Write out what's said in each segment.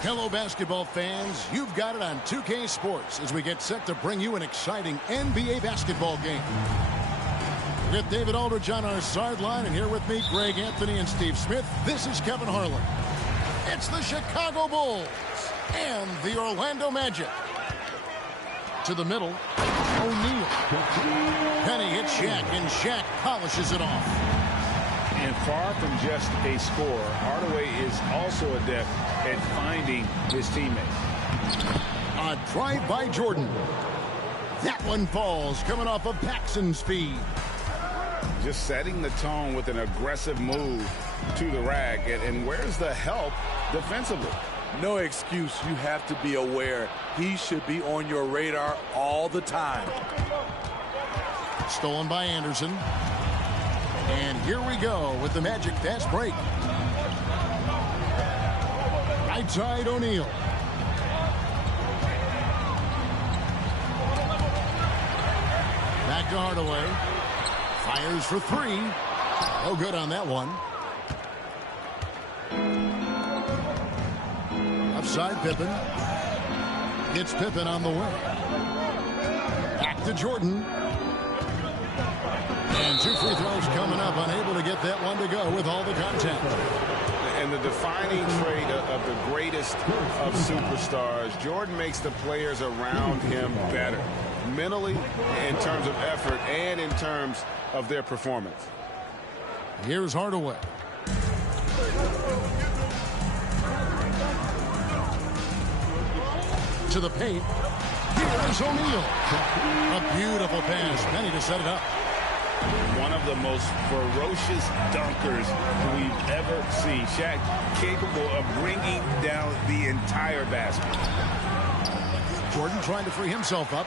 Hello, basketball fans. You've got it on 2K Sports as we get set to bring you an exciting NBA basketball game. With David Aldridge on our sideline, and here with me, Greg Anthony and Steve Smith, this is Kevin Harlan. It's the Chicago Bulls and the Orlando Magic. To the middle, O'Neal. Penny hits Shaq, and Shaq polishes it off. And far from just a scorer, Hardaway is also adept at finding his teammates. A drive by Jordan. That one falls, coming off of Paxson's feed. Just setting the tone with an aggressive move to the rack. And where's the help defensively? No excuse. You have to be aware. He should be on your radar all the time. Stolen by Anderson. And here we go with the Magic fast break. Right side, O'Neal. Back to Hardaway. Fires for three. No good on that one. Upside Pippen. Gets Pippen on the way. Back to Jordan. And two free throws coming up. Unable to get that one to go with all the contact. And the defining trait of the greatest of superstars, Jordan makes the players around him better. Mentally, in terms of effort, and in terms of their performance. Here's Hardaway. To the paint. Here's O'Neal. A beautiful pass. Penny to set it up. One of the most ferocious dunkers we've ever seen. Shaq capable of bringing down the entire basket. Jordan trying to free himself up.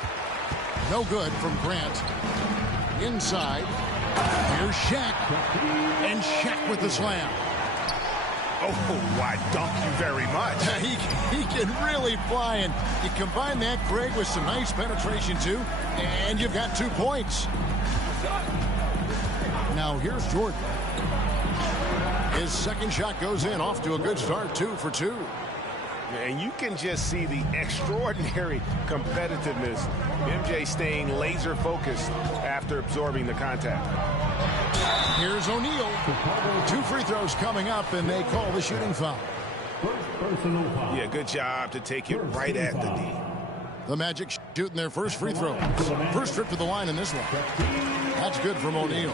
No good from Grant. Inside. Here's Shaq. And Shaq with the slam. Oh, why, dunk you very much. He can really fly, and you combine that, Greg, with some nice penetration, too, and you've got 2 points. Now, here's Jordan. His second shot goes in, off to a good start, 2 for 2. And you can just see the extraordinary competitiveness. MJ staying laser focused after absorbing the contact. Here's O'Neal. 2 free throws coming up, and they call the shooting foul. Yeah, good job to take it right at the D. The Magic shooting their first free throw. First trip to the line in this one. That's good from O'Neal.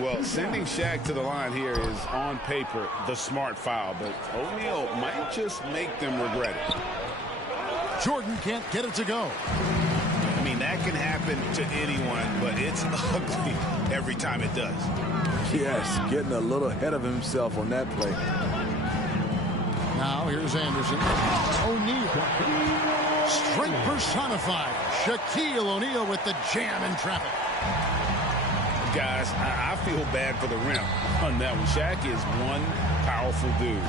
Well, sending Shaq to the line here is, on paper, the smart foul, but O'Neal might just make them regret it. Jordan can't get it to go. I mean, that can happen to anyone, but it's ugly every time it does. Yes, getting a little ahead of himself on that play. Now, here's Anderson. O'Neal. Strength personified. Shaquille O'Neal with the jam in traffic. Guys, I feel bad for the rim on that one. Shaq is one powerful dude.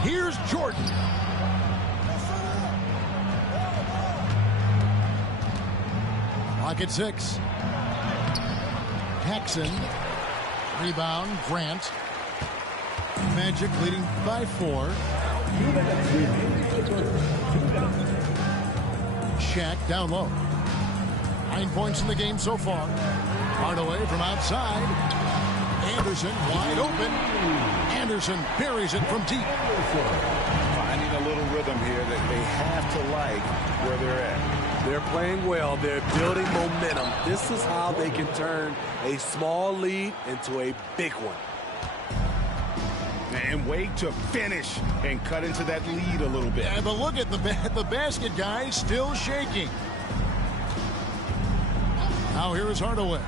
Here's Jordan. Clock at 6. Paxson. Rebound, Grant. Magic leading by 4. Shaq down low. 9 points in the game so far. Hardaway from outside. Anderson wide open. Anderson buries it from deep. Finding a little rhythm here that they have to like where they're at. They're playing well. They're building momentum. This is how they can turn a small lead into a big one. And wait to finish and cut into that lead a little bit. Yeah, but look at the basket, guys, still shaking. Now here is Hardaway.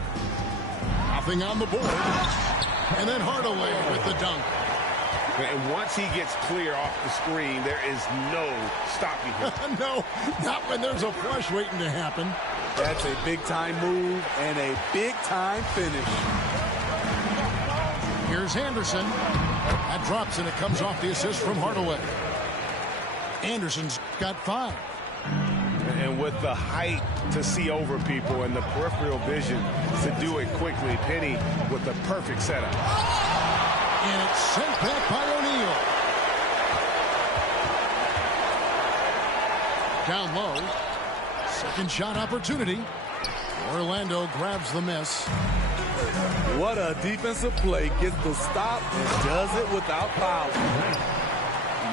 Nothing on the board. And then Hardaway with the dunk. And once he gets clear off the screen, there is no stopping him. No, not when there's a flush waiting to happen. That's a big-time move and a big-time finish. Here's Anderson. That drops, and it comes off the assist from Hardaway. Anderson's got 5. And with the height to see over people and the peripheral vision to do it quickly, Penny with the perfect setup. And it's sent back by O'Neal. Down low. Second shot opportunity. Orlando grabs the miss. What a defensive play. Gets the stop and does it without foul.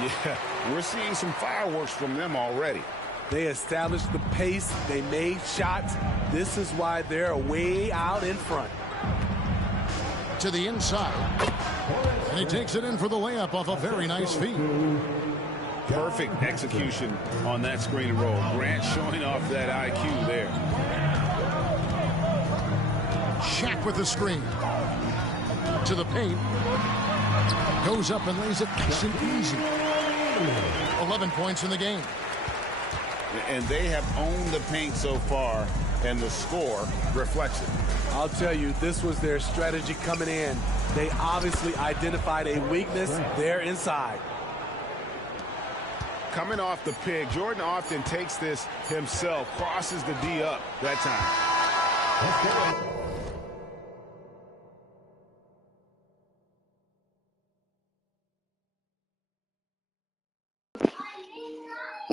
Yeah, we're seeing some fireworks from them already. They established the pace. They made shots. This is why they're way out in front. To the inside. And he takes it in for the layup off a very nice feed. Perfect execution on that screen and roll. Grant showing off that IQ there. Shaq with the screen. To the paint. Goes up and lays it nice and easy. 11 points in the game. And they have owned the paint so far, and the score reflects it. I'll tell you, this was their strategy coming in. They obviously identified a weakness there inside. Coming off the pick, Jordan often takes this himself, crosses the D up that time.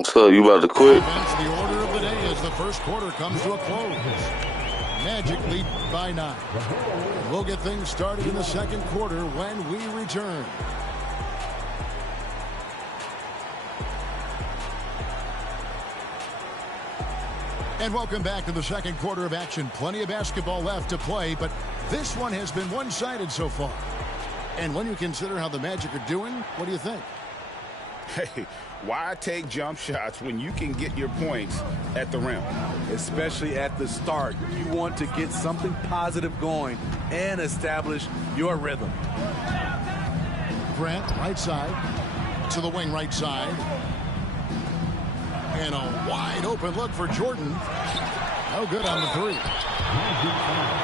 So you about to quit? That's the order of the day as the first quarter comes to a close. Magic lead by 9. We'll get things started in the second quarter when we return. And welcome back to the second quarter of action. Plenty of basketball left to play, but this one has been one-sided so far. And when you consider how the Magic are doing, what do you think? Hey, why take jump shots when you can get your points at the rim? Especially at the start. You want to get something positive going and establish your rhythm. Grant, right side. To the wing, right side. And a wide open look for Jordan. No good on the three.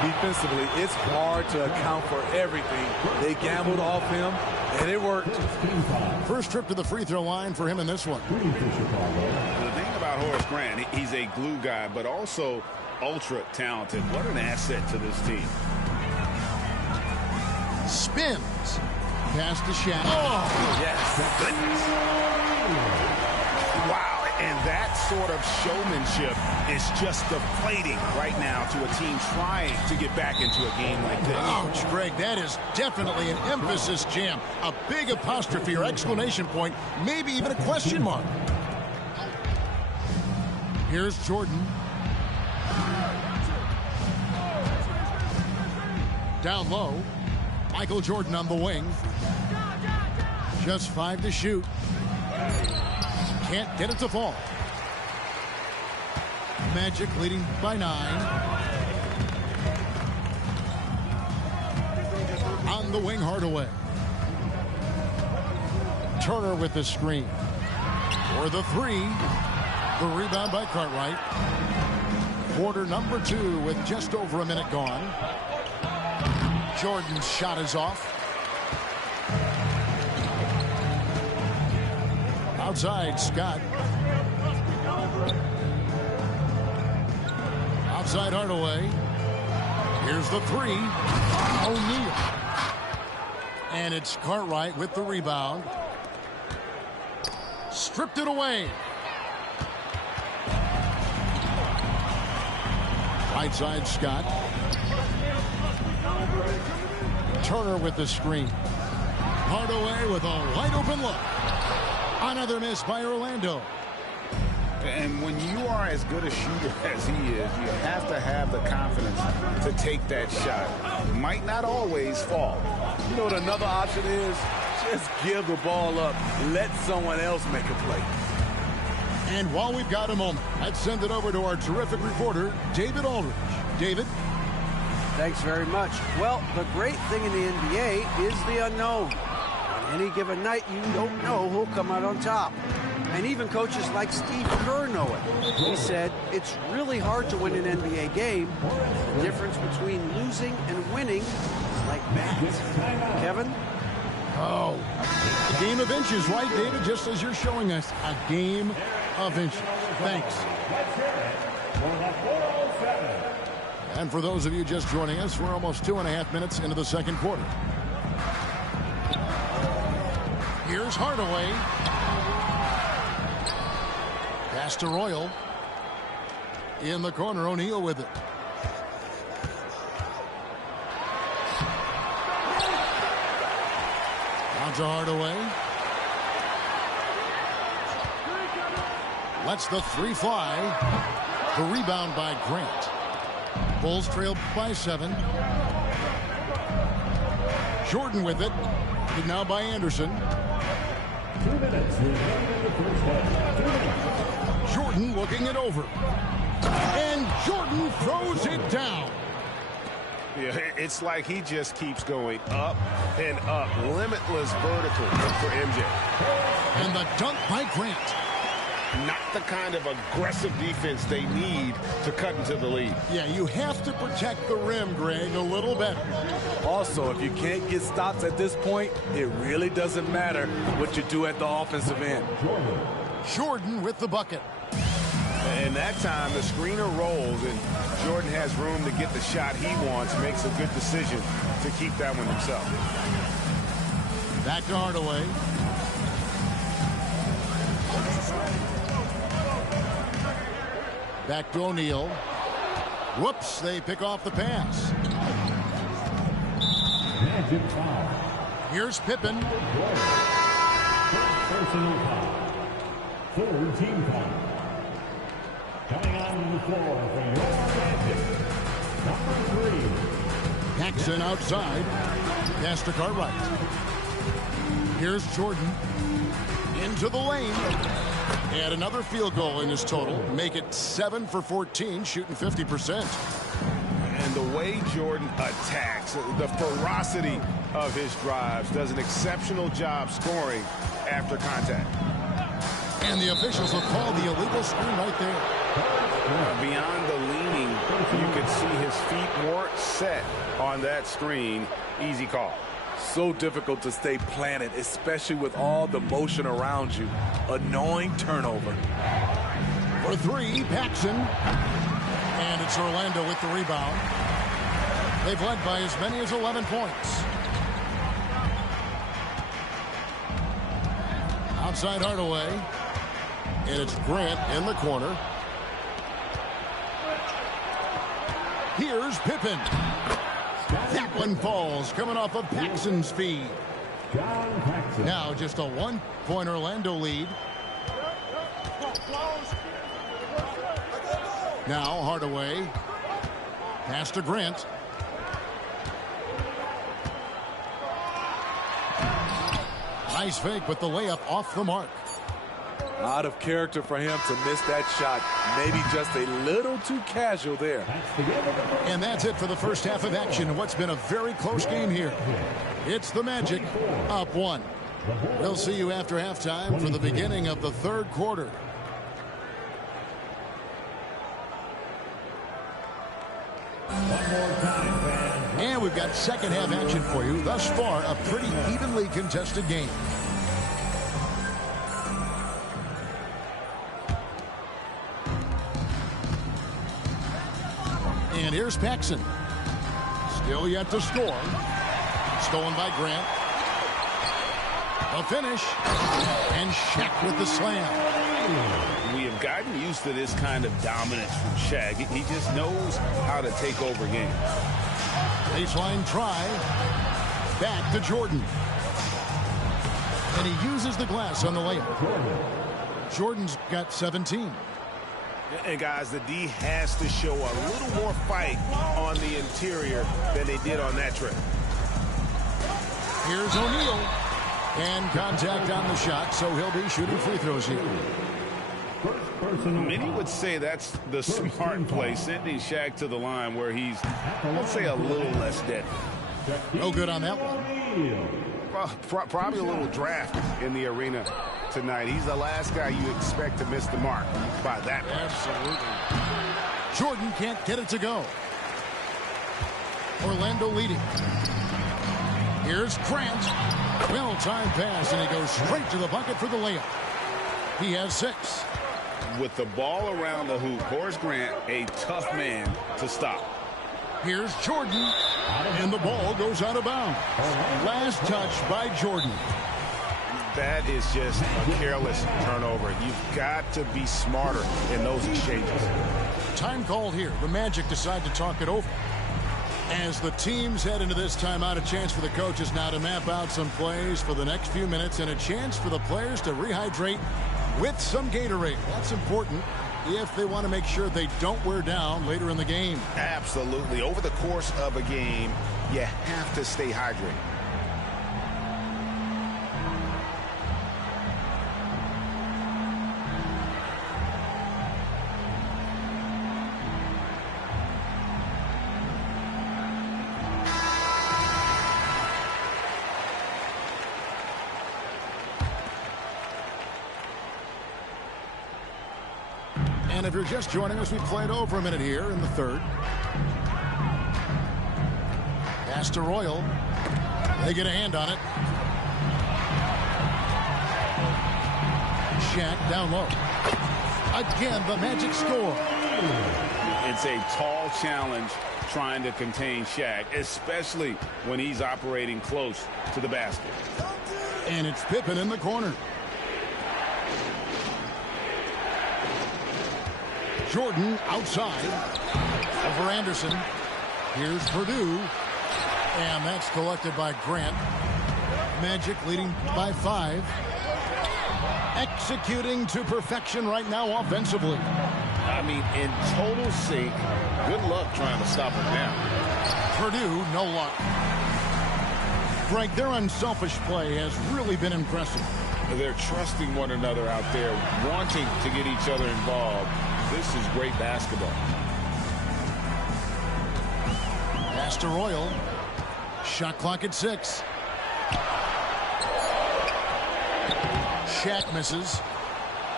Defensively, it's hard to account for everything. They gambled off him, and it worked. First trip to the free throw line for him in this one. The thing about Horace Grant, he's a glue guy, but also ultra talented. What an asset to this team. Spins. Pass to Shaq. Oh, yes. Goodness. Wow. And that sort of showmanship is just deflating right now to a team trying to get back into a game like this. Ouch, Greg. That is definitely an emphasis jam. A big apostrophe or exclamation point, maybe even a question mark. Here's Jordan. Down low. Michael Jordan on the wing. Just 5 to shoot. Can't get it to fall. Magic leading by 9. On the wing, Hardaway. Turner with the screen. For the 3. The rebound by Cartwright. Quarter number 2 with just over a minute gone. Jordan's shot is off. Outside, Scott. Outside, Hardaway. Here's the 3. O'Neal. And it's Cartwright with the rebound. Stripped it away. Right side, Scott. Turner with the screen. Hardaway with a wide open look. Another miss by Orlando. And when you are as good a shooter as he is, you have to have the confidence to take that shot. Might not always fall. You know what another option is? Just give the ball up. Let someone else make a play. And while we've got a moment, let's send it over to our terrific reporter, David Aldridge. David? Thanks very much. Well, the great thing in the NBA is the unknown. On any given night, you don't know who'll come out on top. And even coaches like Steve Kerr know it. He said, it's really hard to win an NBA game. The difference between losing and winning is like that. Kevin? Oh, a game of inches, right, David? Just as you're showing us, a game of inches. Thanks. And for those of you just joining us, we're almost 2.5 minutes into the second quarter. Here's Hardaway. Pass to Royal. In the corner, O'Neal with it. Down to Hardaway. Lets the three fly. The rebound by Grant. Bulls trail by 7. Jordan with it. And now by Anderson. 2 minutes remaining in the first half. 2 minutes. Jordan looking it over. And Jordan throws it down. Yeah, it's like he just keeps going up and up. Limitless vertical for MJ. And the dunk by Grant. Not the kind of aggressive defense they need to cut into the lead. Yeah, you have to protect the rim, Greg, a little better. Also, if you can't get stops at this point, it really doesn't matter what you do at the offensive end. Jordan with the bucket. And that time, the screener rolls, and Jordan has room to get the shot he wants, makes a good decision to keep that one himself. Back to Hardaway. Back to O'Neal. Whoops, they pick off the pass. Magic foul. Here's Pippen. Personal foul. 3rd team foul. Coming on the floor for your Magic. Number 3. Paxson outside. Pass to Cartwright. Here's Jordan. Into the lane. And another field goal in his total. Make it 7 for 14, shooting 50%. And the way Jordan attacks, the ferocity of his drives, does an exceptional job scoring after contact. And the officials will call the illegal screen right there. Beyond the leaning, you can see his feet weren't set on that screen. Easy call. So difficult to stay planted, especially with all the motion around you. Annoying turnover. For 3, Paxson. And it's Orlando with the rebound. They've led by as many as 11 points. Outside Hardaway. And it's Grant in the corner. Here's Pippen. That one falls, coming off of Paxson's feed. John Paxson. Now just a 1-point Orlando lead. Now Hardaway. Pass to Grant. Nice fake, but the layup off the mark. Out of character for him to miss that shot. Maybe just a little too casual there. And that's it for the first half of action in what's been a very close game here. It's the Magic up 1. We'll see you after halftime for the beginning of the 3rd quarter. One more time, fans. And we've got second half action for you. Thus far, a pretty evenly contested game. And here's Paxson. Still yet to score. Stolen by Grant. A finish. And Shaq with the slam. We have gotten used to this kind of dominance from Shaq. He just knows how to take over games. Baseline try. Back to Jordan. And he uses the glass on the layup. Jordan's got 17. And guys, the D has to show a little more fight on the interior than they did on that trip. Here's O'Neal. And contact on the shot, so he'll be shooting free throws here. Many would say that's the smart play, sending Shaq to the line where he's, let's say, a little less dead. No good on that one. Probably a little draft in the arena tonight. He's the last guy you expect to miss the mark by that much. Absolutely. Jordan can't get it to go. Orlando leading. Here's Grant. Well-timed pass, and he goes straight to the bucket for the layup. He has 6. With the ball around the hoop, Horace Grant, a tough man to stop. Here's Jordan, and the ball goes out of bounds. Last touch by Jordan. That is just a careless turnover. You've got to be smarter in those exchanges. Time called here. The Magic decide to talk it over. As the teams head into this timeout, a chance for the coaches now to map out some plays for the next few minutes and a chance for the players to rehydrate with some Gatorade. That's important if they want to make sure they don't wear down later in the game. Absolutely. Over the course of a game, you have to stay hydrated. And if you're just joining us, we played over a minute here in the third. Pass to Royal. They get a hand on it. Shaq down low. Again, the Magic score. It's a tall challenge trying to contain Shaq, especially when he's operating close to the basket. And it's Pippen in the corner. Jordan outside over Anderson. Here's Purdue. And that's collected by Grant. Magic leading by 5. Executing to perfection right now offensively. I mean, in total sync. Good luck trying to stop him now. Purdue, no luck. Greg, their unselfish play has really been impressive. They're trusting one another out there, wanting to get each other involved. This is great basketball. Pass to Royal. Shot clock at 6. Shaq misses.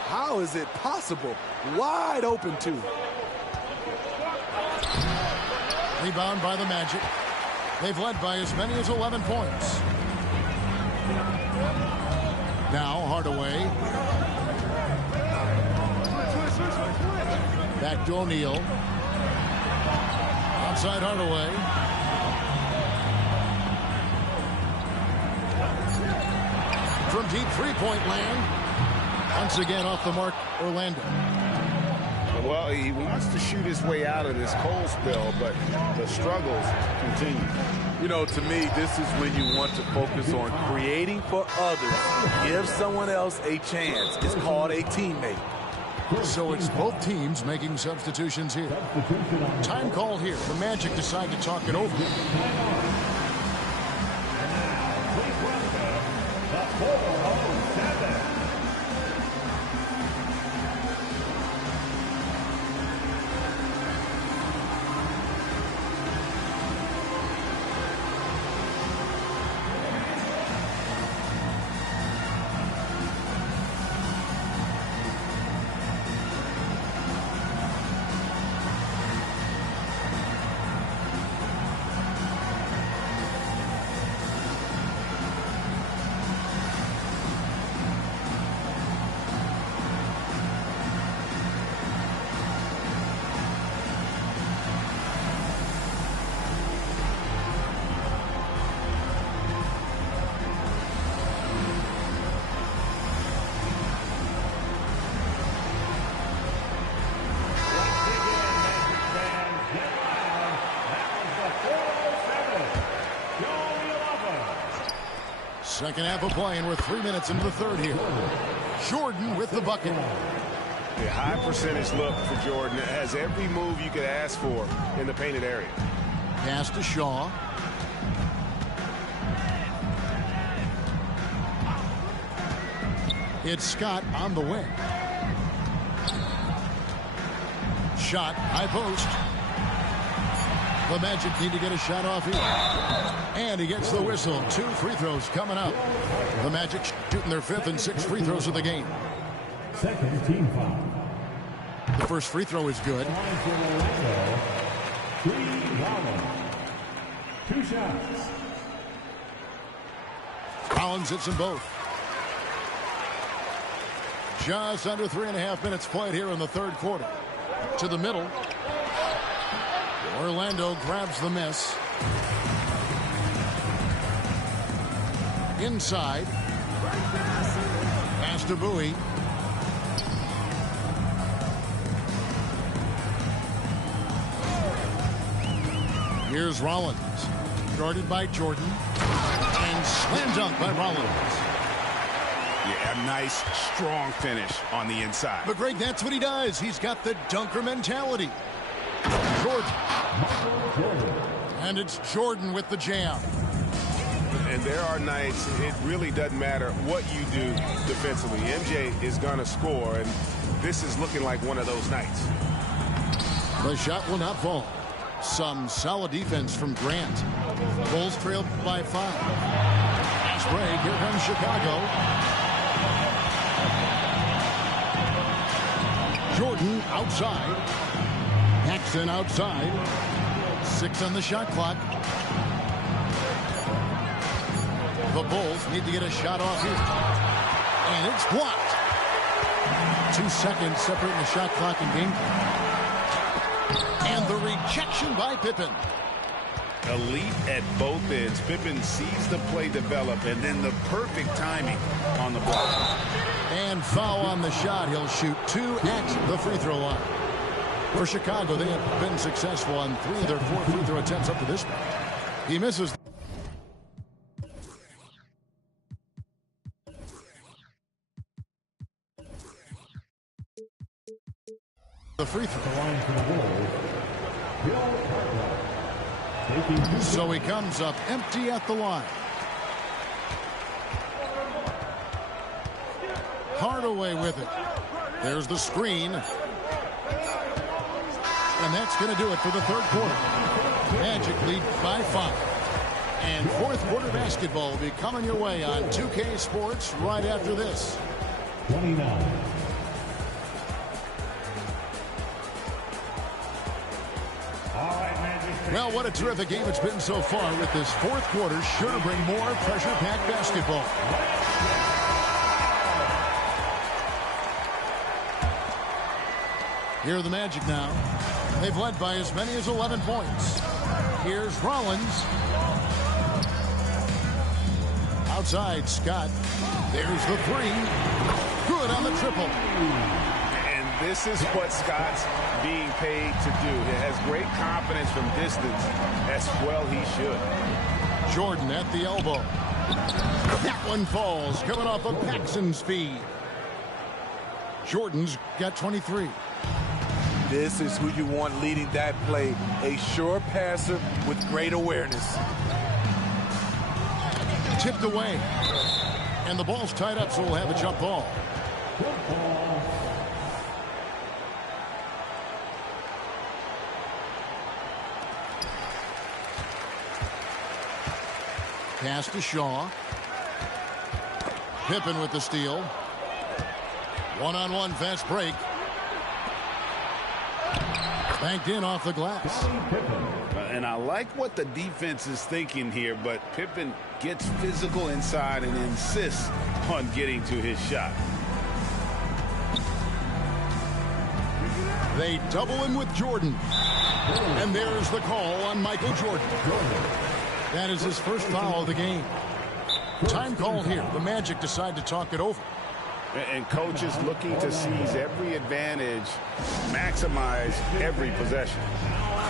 How is it possible? Wide open, too. Rebound by the Magic. They've led by as many as 11 points. Now Hardaway. Back to O'Neal. Outside Hardaway. From deep three-point land. Once again off the mark, Orlando. Well, he wants to shoot his way out of this cold spell, but the struggles continue. You know, to me, this is when you want to focus on creating for others. Give someone else a chance. It's called a teammate. So it's both teams making substitutions here. Time called here. The Magic decide to talk it over. Second half of play, and we're 3 minutes into the third here. Jordan with the bucket. A high percentage look for Jordan. It has every move you could ask for in the painted area. Pass to Shaw. It's Scott on the wing. Shot, high post. The Magic need to get a shot off here. And he gets the whistle. 2 free throws coming up. The Magic shooting their 5th and 6th free throws of the game. Second team foul. The first free throw is good. 2 shots. Collins hits them both. Just under 3.5 minutes played here in the third quarter. To the middle. Orlando grabs the miss. Inside. Pass to Bowie. Here's Rollins. Guarded by Jordan. And slam dunk by Rollins. Yeah, a nice, strong finish on the inside. But Greg, that's what he does. He's got the dunker mentality. Jordan. And it's Jordan with the jam. And there are nights it really doesn't matter what you do defensively. MJ is going to score, and this is looking like one of those nights. The shot will not fall. Some solid defense from Grant. Bulls trailed by 5. Pass break. Here comes Chicago. Jordan outside. Paxson outside. 6 on the shot clock. The Bulls need to get a shot off here. And it's blocked. 2 seconds separating the shot clock and game clock. And the rejection by Pippen. Elite at both ends. Pippen sees the play develop, and then the perfect timing on the block. And foul on the shot. He'll shoot 2 at the free throw line. For Chicago, they have been successful on 3 of their 4 free throw attempts up to this point. He misses. The free throw. So he comes up empty at the line. Hardaway with it. There's the screen. And that's going to do it for the 3rd quarter. Magic lead by 5. And 4th quarter basketball will be coming your way on 2K Sports right after this. 29. Well, what a terrific game it's been so far, with this 4th quarter sure to bring more pressure-packed basketball. Here are the Magic now. They've led by as many as 11 points. Here's Rollins. Outside, Scott. There's the 3. Good on the triple. And this is what Scott's being paid to do. He has great confidence from distance, as well he should. Jordan at the elbow. That one falls, coming off of Paxson's feed. Jordan's got 23. This is who you want leading that play. A sure passer with great awareness. Tipped away. And the ball's tied up, so we'll have a jump ball. Pass to Shaw. Pippen with the steal. One-on-one fast break. Banked in off the glass. And I like what the defense is thinking here, but Pippen gets physical inside and insists on getting to his shot. They double him with Jordan. And there's the call on Michael Jordan. That is his first foul of the game. Time called here. The Magic decide to talk it over. And coach is looking to seize every advantage, maximize every possession.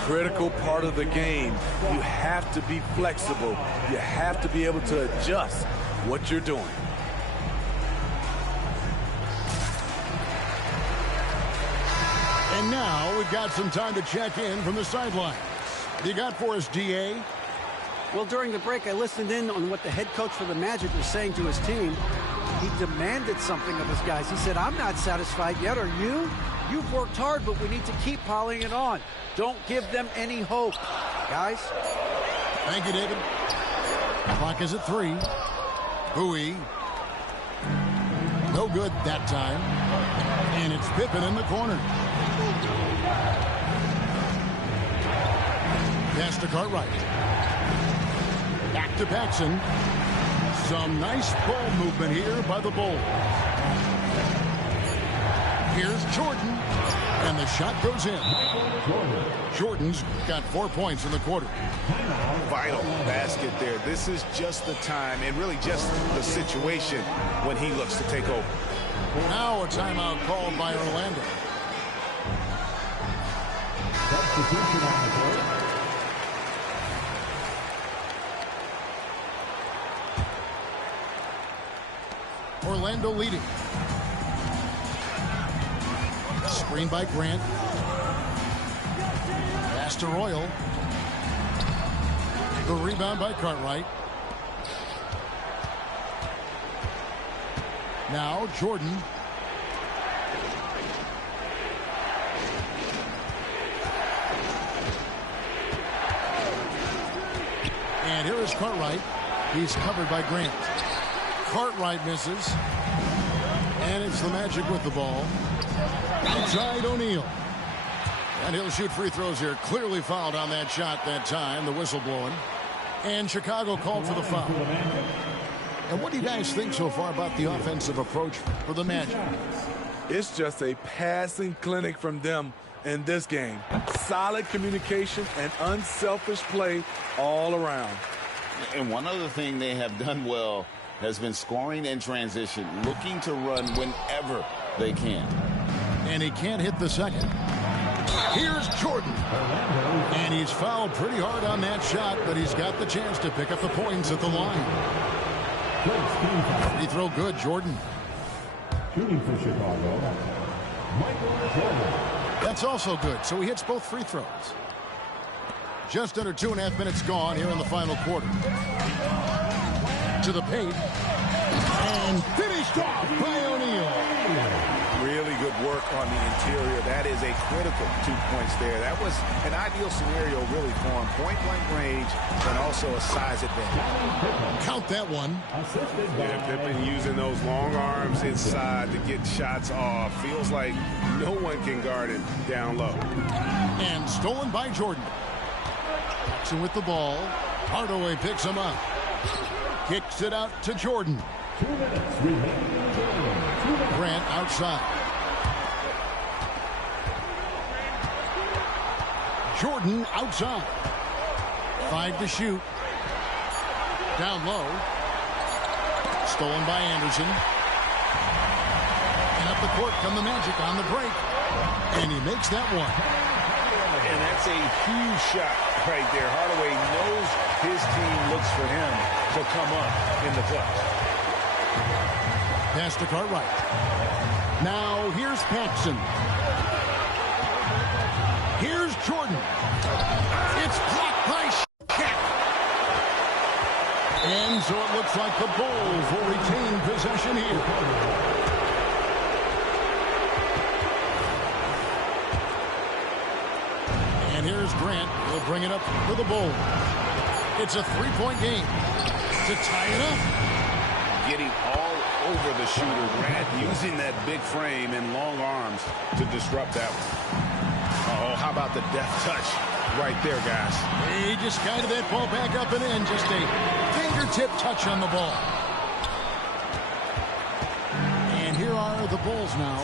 Critical part of the game. You have to be flexible. You have to be able to adjust what you're doing. And now we've got some time to check in from the sidelines. What you got for us, DA? Well, during the break, I listened in on what the head coach for the Magic was saying to his team. He demanded something of his guys. He said, I'm not satisfied yet. Are you? You've worked hard, but we need to keep piling it on. Don't give them any hope. Guys? Thank you, David. Clock is at 3. Bowie. No good that time. And it's Pippen in the corner. Pass to Cartwright. Back to Paxson. Some nice ball movement here by the Bulls. Here's Jordan, and the shot goes in. Jordan's got 4 points in the quarter. Vital basket there. This is just the time and really just the situation when he looks to take over. Now a timeout called by Orlando. Substitution on the court. Orlando leading. Screen by Grant. Pass to Royal. The rebound by Cartwright. Now Jordan. And here is Cartwright. He's covered by Grant. Cartwright misses. And it's the Magic with the ball. Outside O'Neal. And he'll shoot free throws here. Clearly fouled on that shot that time. The whistle blowing. And Chicago called for the foul. And what do you guys think so far about the offensive approach for the Magic? It's just a passing clinic from them in this game. Solid communication and unselfish play all around. And one other thing they have done well has been scoring in transition, looking to run whenever they can. And he can't hit the second. Here's Jordan. And he's fouled pretty hard on that shot, but he's got the chance to pick up the points at the line. Free throw good, Jordan. Shooting for Chicago, Michael Jordan. That's also good, so he hits both free throws. Just under 2.5 minutes gone here in the final quarter. To the paint. And finished off by O'Neal. Really good work on the interior. That is a critical 2 points there. That was an ideal scenario really for him. Point-blank range and also a size advantage. Count that one. Yeah, Pippen using those long arms inside to get shots off. Feels like no one can guard him down low. And stolen by Jordan. Jackson with the ball. Hardaway picks him up. Kicks it out to Jordan. 2 minutes remaining. Grant outside. Jordan outside. 5 to shoot. Down low. Stolen by Anderson. And up the court come the Magic on the break. And he makes that one. And that's a huge shot right there. Hardaway knows his team looks for him to come up in the clutch. Pass to Cartwright. Now here's Paxson. Here's Jordan. It's blocked by Shaq. And so it looks like the Bulls will retain possession here. And here's Grant. He'll bring it up for the Bulls. It's a 3-point game to tie it up. Getting all over the shooter, Grant, using that big frame and long arms to disrupt that one. Oh, how about the deft touch right there, guys? He just guided that ball back up and in. Just a fingertip touch on the ball. And here are the Bulls now.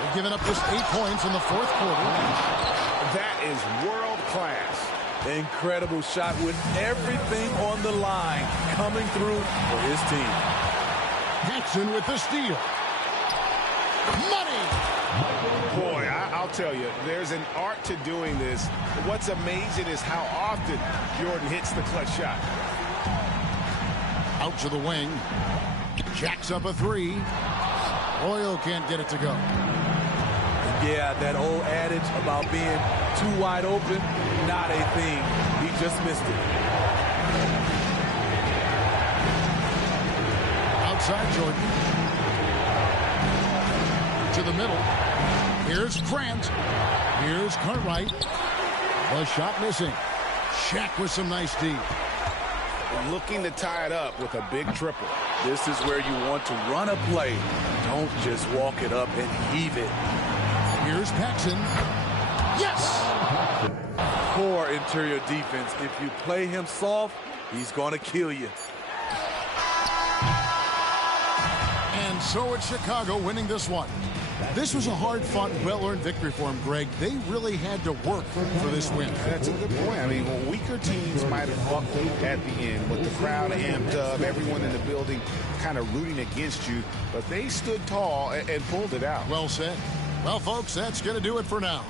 They've given up just 8 points in the fourth quarter. That is world class. Incredible shot with everything on the line coming through for his team. Paxson with the steal. Money! Boy, I'll tell you, there's an art to doing this. What's amazing is how often Jordan hits the clutch shot. Out to the wing. Jacks up a 3. Royal can't get it to go. Yeah, that old adage about being too wide open, not a thing. He just missed it. Outside Jordan. To the middle. Here's Grant. Here's Cartwright. The shot missing. Shaq with some nice D. Looking to tie it up with a big triple. This is where you want to run a play. Don't just walk it up and heave it. Here's Paxson. Yes! Poor interior defense. If you play him soft, he's going to kill you. And so it's Chicago winning this one. This was a hard-fought, well-earned victory for them, Greg. They really had to work for this win. That's a good point. I mean, weaker teams might have buckled at the end with the crowd amped up, everyone in the building kind of rooting against you, but they stood tall and pulled it out. Well said. Well, folks, that's going to do it for now.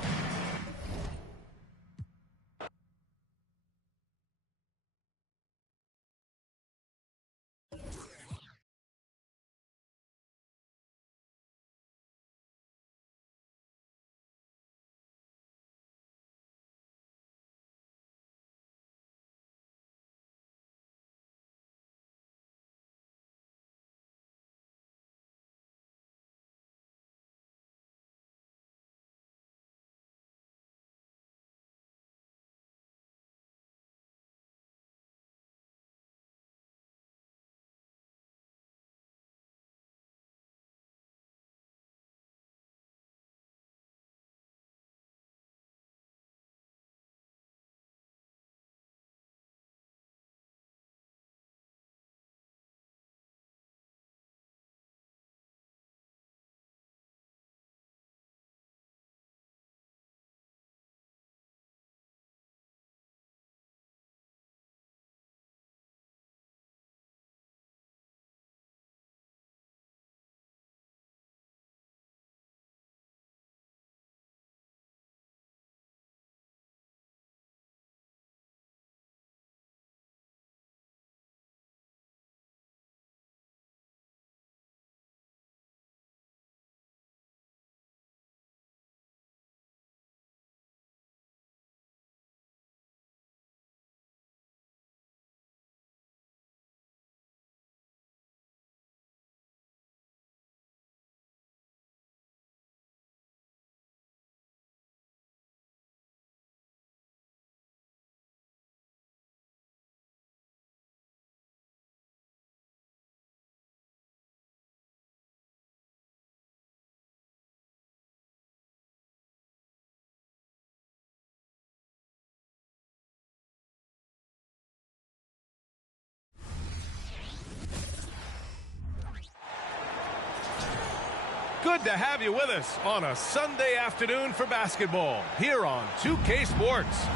Good to have you with us on a Sunday afternoon for basketball here on 2K Sports.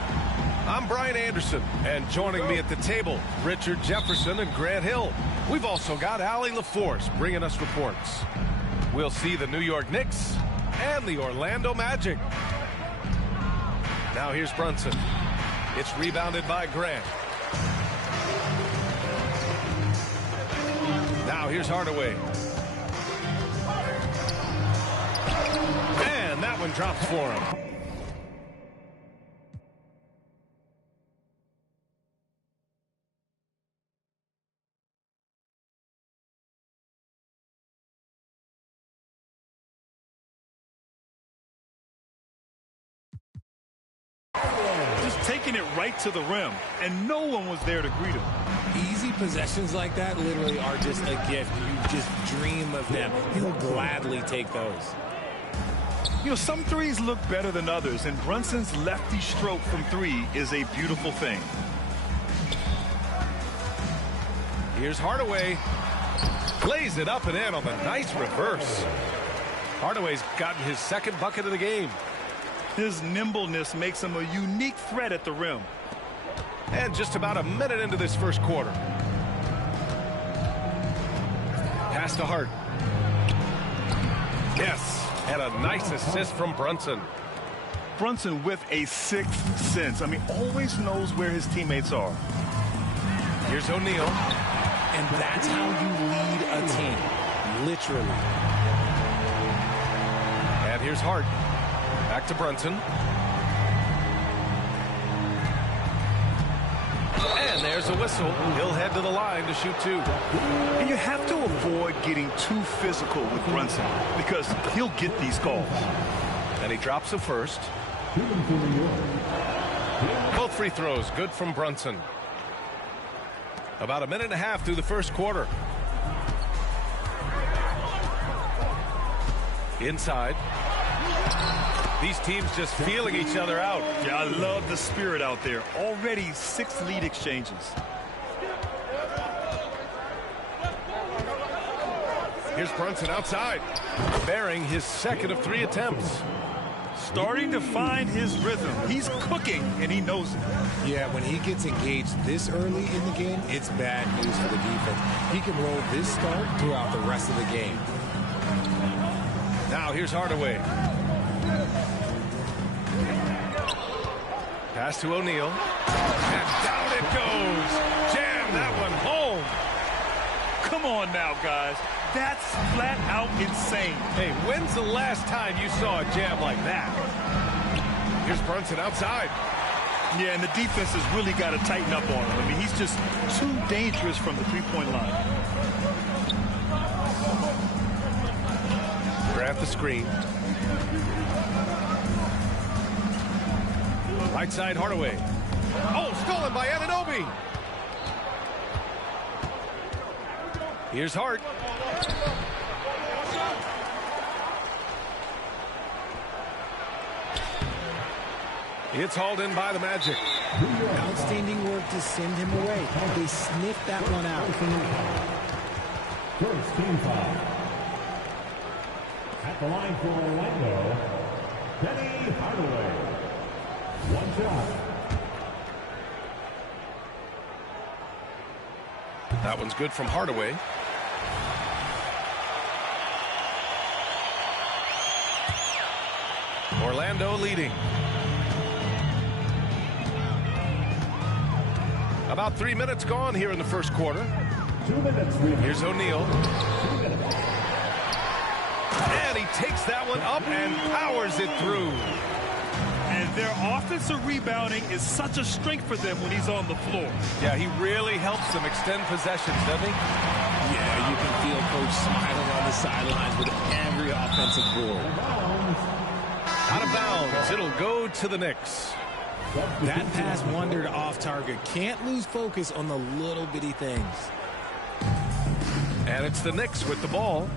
I'm Brian Anderson, and joining me at the table, Richard Jefferson and Grant Hill. We've also got Allie LaForce bringing us reports. We'll see the New York Knicks and the Orlando Magic. Now here's Brunson. It's rebounded by Grant. Now here's Hardaway. And that one drops for him. Just taking it right to the rim, and no one was there to greet him. Easy possessions like that literally are just a gift. You just dream of them. He'll gladly take those. You know, some threes look better than others, and Brunson's lefty stroke from three is a beautiful thing. Here's Hardaway. Plays it up and in on the nice reverse. Hardaway's gotten his second bucket of the game. His nimbleness makes him a unique threat at the rim. And just about a minute into this first quarter. Pass to Hart. Yes. And a nice assist from Brunson. Brunson with a sixth sense. I mean, always knows where his teammates are. Here's O'Neal. And that's how you lead a team. Literally. And here's Hart. Back to Brunson. And there's a whistle. He'll head to the line to shoot two. And you have to avoid getting too physical with Brunson because he'll get these calls. And he drops the first. Both free throws good from Brunson. About a minute and a half through the first quarter. Inside. These teams just feeling each other out. Yeah, I love the spirit out there. Already 6 lead exchanges. Here's Brunson outside, bearing his second of 3 attempts. Starting to find his rhythm. He's cooking, and he knows it. Yeah, when he gets engaged this early in the game, it's bad news for the defense. He can roll this start throughout the rest of the game. Now here's Hardaway. Pass to O'Neal. And down it goes. Jam that one home. Come on now, guys. That's flat out insane. Hey, when's the last time you saw a jam like that? Here's Brunson outside. Yeah, and the defense has really got to tighten up on him. I mean, he's just too dangerous from the three-point line. Grab the screen. Right side, Hardaway. Oh, stolen by Anunoby. Here's Hart. It's hauled in by the Magic. Outstanding work to send him away. They sniffed that one out. First team foul. At the line for Orlando, Penny Hardaway. One shot. That one's good from Hardaway. Orlando leading. About 3 minutes gone here in the first quarter. 2 minutes. Here's O'Neal. And he takes that one up and powers it through. And their offensive rebounding is such a strength for them when he's on the floor. Yeah, he really helps them extend possessions, doesn't he? Yeah, you can feel Coach smiling on the sidelines with every offensive board. Out of bounds. It'll go to the Knicks. That pass wandered off target. Can't lose focus on the little bitty things. And it's the Knicks with the ball.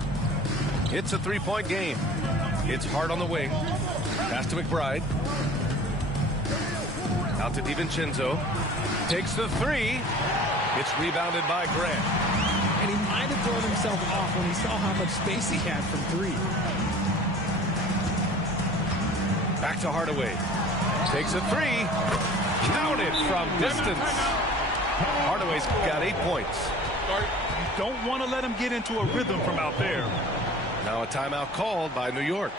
It's a 3-point game. It's Hart on the wing. Pass to McBride. Out to DiVincenzo. Takes the 3. It's rebounded by Grant. And he might have thrown himself off when he saw how much space he had from 3. Back to Hardaway. Takes a 3. Counted from distance. Hardaway's got 8 points. You don't want to let him get into a rhythm from out there. Now a timeout called by New York.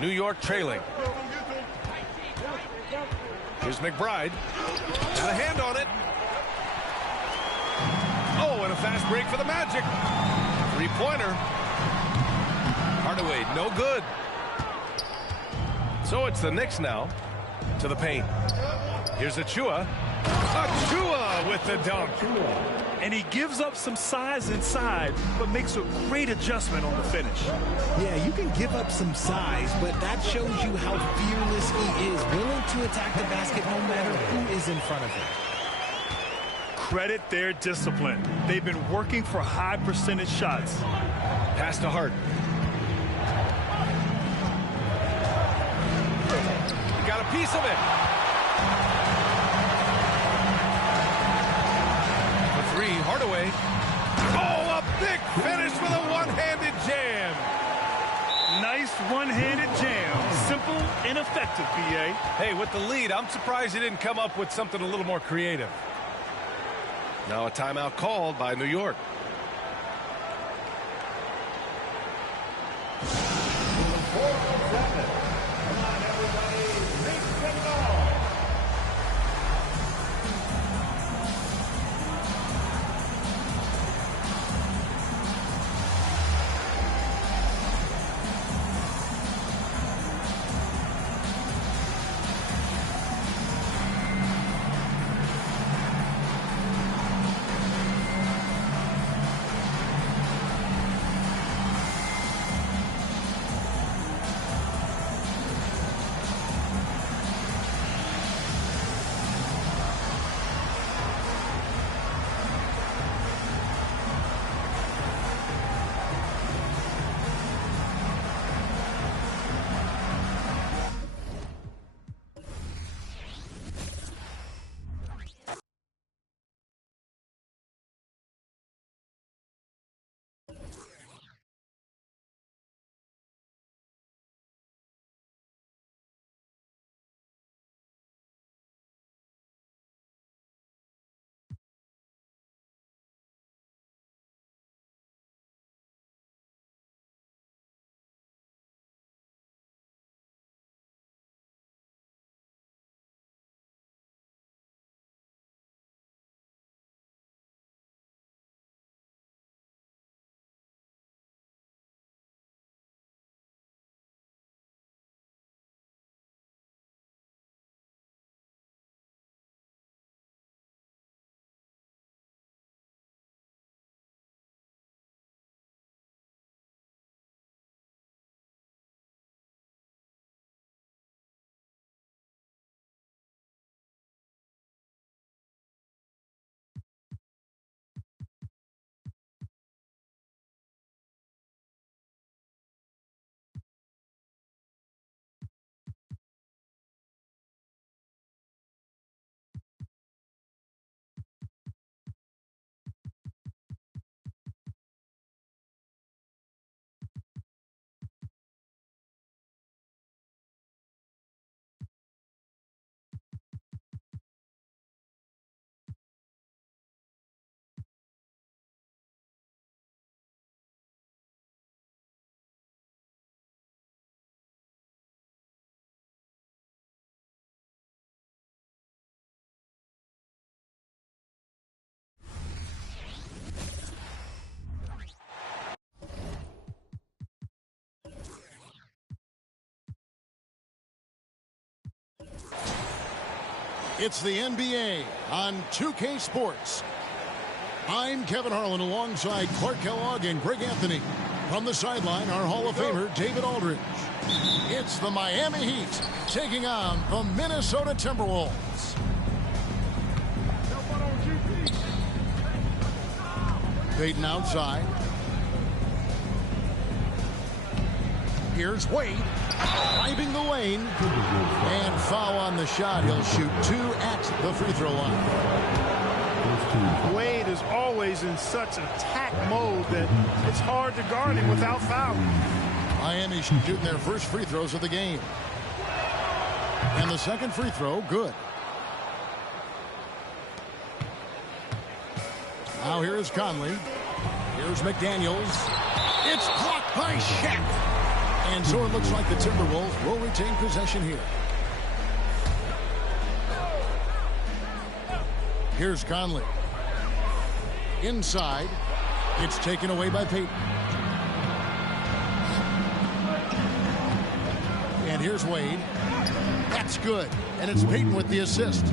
New York trailing. Here's McBride. Got a hand on it. Oh, and a fast break for the Magic. 3-pointer. Hardaway, no good. So it's the Knicks now to the paint. Here's Achua. Achua with the dunk. And he gives up some size inside, but makes a great adjustment on the finish. Yeah, you can give up some size, but that shows you how fearless he is, willing to attack the basket no matter who is in front of him. Credit their discipline. They've been working for high percentage shots. Pass to Hart. He got a piece of it. For 3, Hardaway. Oh, a big finish with a one-handed jam. Nice one-handed jam. Simple and effective, B.A. Hey, with the lead, I'm surprised he didn't come up with something a little more creative. Now a timeout called by New York. It's the NBA on 2K Sports. I'm Kevin Harlan alongside Clark Kellogg and Greg Anthony. From the sideline, our Hall of Famer, David Aldridge. It's the Miami Heat taking on the Minnesota Timberwolves. Payton outside. Here's Wade. Driving the lane. And foul on the shot. He'll shoot 2 at the free throw line. Wade is always in such attack mode that it's hard to guard him without fouling. Miami shooting their first free throws of the game. And the second free throw, good. Now here is Conley. Here's McDaniels. It's blocked by Shaq. And so it looks like the Timberwolves will retain possession here. Here's Conley. Inside. It's taken away by Payton. And here's Wade. That's good. And it's Payton with the assist.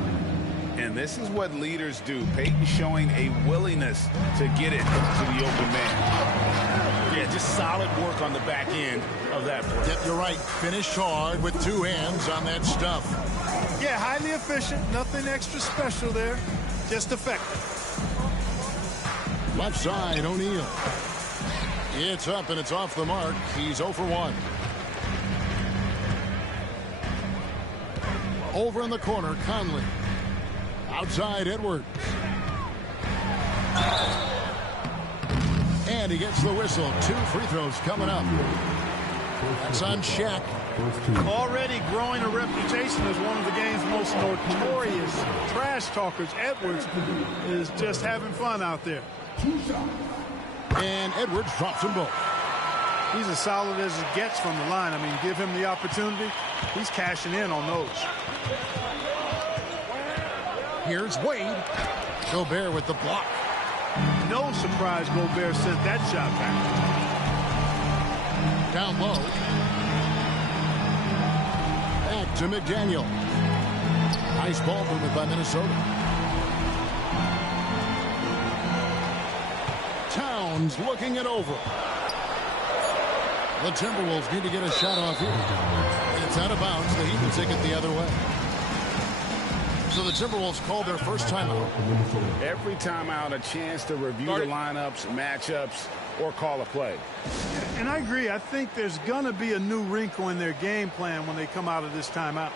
And this is what leaders do. Payton showing a willingness to get it to the open man. Yeah, just solid work on the back end of that play. Yep, you're right. Finished hard with 2 hands on that stuff. Yeah, highly efficient. Nothing extra special there. Just effective. Left side, O'Neal. It's up and it's off the mark. He's 0 for 1. Over in the corner, Conley. Outside, Edwards. And he gets the whistle. 2 free throws coming up. That's on Shaq. Already growing a reputation as one of the game's most notorious trash talkers. Edwards is just having fun out there. And Edwards drops them both. He's as solid as it gets from the line. I mean, give him the opportunity. He's cashing in on those. Here's Wade. Gobert with the block. No surprise Gobert sent that shot back. Down low. Back to McDaniel. Nice ball movement by Minnesota. Towns looking it over. The Timberwolves need to get a shot off here. And it's out of bounds. The Heat will take it the other way. So the Timberwolves called their first timeout. Every timeout, a chance to review the lineups, matchups, or call a play. And I agree. I think there's going to be a new wrinkle in their game plan when they come out of this timeout.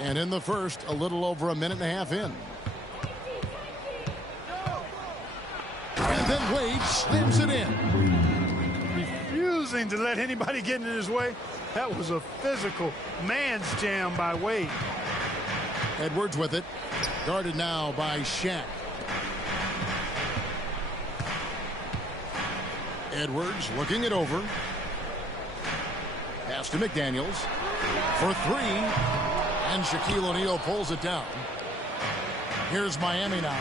And in the first, a little over a minute and a half in. And then Wade slams it in. Refusing to let anybody get in his way. That was a physical man's jam by Wade. Edwards with it. Guarded now by Shaq. Edwards looking it over. Pass to McDaniels. For 3. And Shaquille O'Neal pulls it down. Here's Miami now.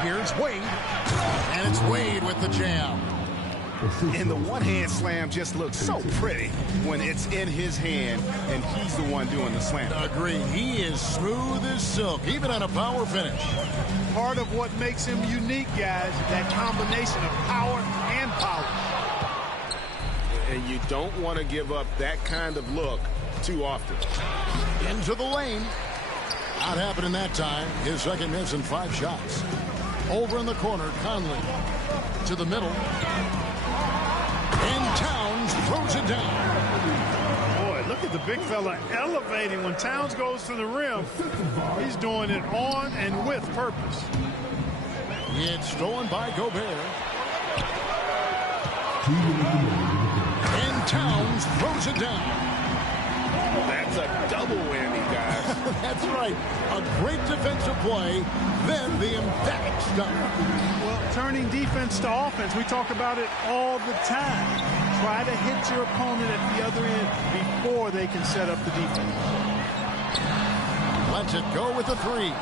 Here's Wade. And it's Wade with the jam. And the one-hand slam just looks so pretty when it's in his hand and he's the one doing the slam. Agreed. He is smooth as silk, even on a power finish. Part of what makes him unique, guys, that combination of power and polish. and you don't want to give up that kind of look too often. Into the lane. Not happening that time. His second miss in 5 shots. Over in the corner, Conley. To the middle. And Towns throws it down. Boy, look at the big fella elevating when Towns goes to the rim. He's doing it on and with purpose. It's stolen by Gobert. And Towns throws it down. That's a double whammy, guys. That's right. A great defensive play, then the emphatic stop. Well, turning defense to offense, we talk about it all the time. Try to hit your opponent at the other end before they can set up the defense. Lets it go with a 3.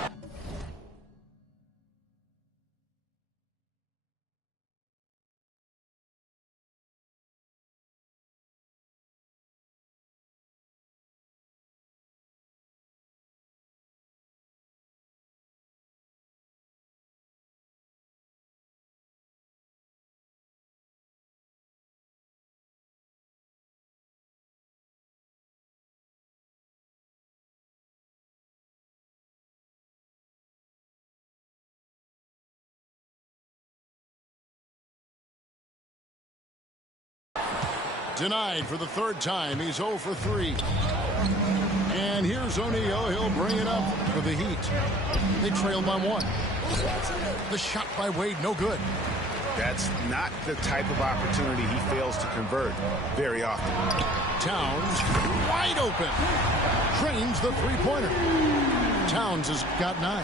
Denied for the 3rd time. He's 0 for 3. And here's O'Neal. He'll bring it up for the Heat. They trail by 1. The shot by Wade, no good. That's not the type of opportunity he fails to convert very often. Towns wide open. Drains the 3-pointer. Towns has got 9.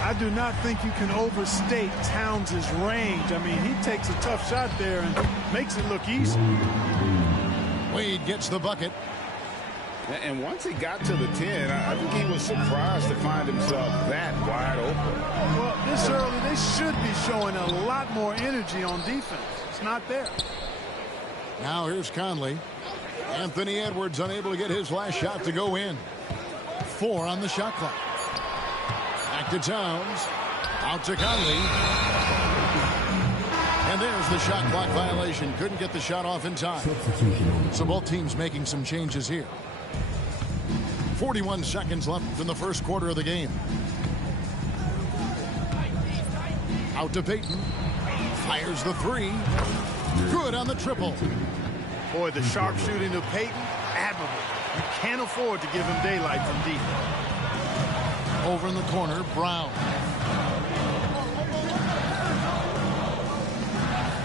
I do not think you can overstate Towns' range. I mean, he takes a tough shot there and makes it look easy. Wade gets the bucket. And once he got to the 10, I think he was surprised to find himself that wide open. Well, this early, they should be showing a lot more energy on defense. It's not there. Now here's Conley. Anthony Edwards unable to get his last shot to go in. 4 on the shot clock. Back to Towns. Out to Conley. And there's the shot clock violation. Couldn't get the shot off in time. So both teams making some changes here. 41 seconds left in the first quarter of the game. Out to Payton. Fires the 3. Good on the triple. Boy, the sharpshooting of Payton, admirable. You can't afford to give him daylight from deep. Over in the corner, Brown.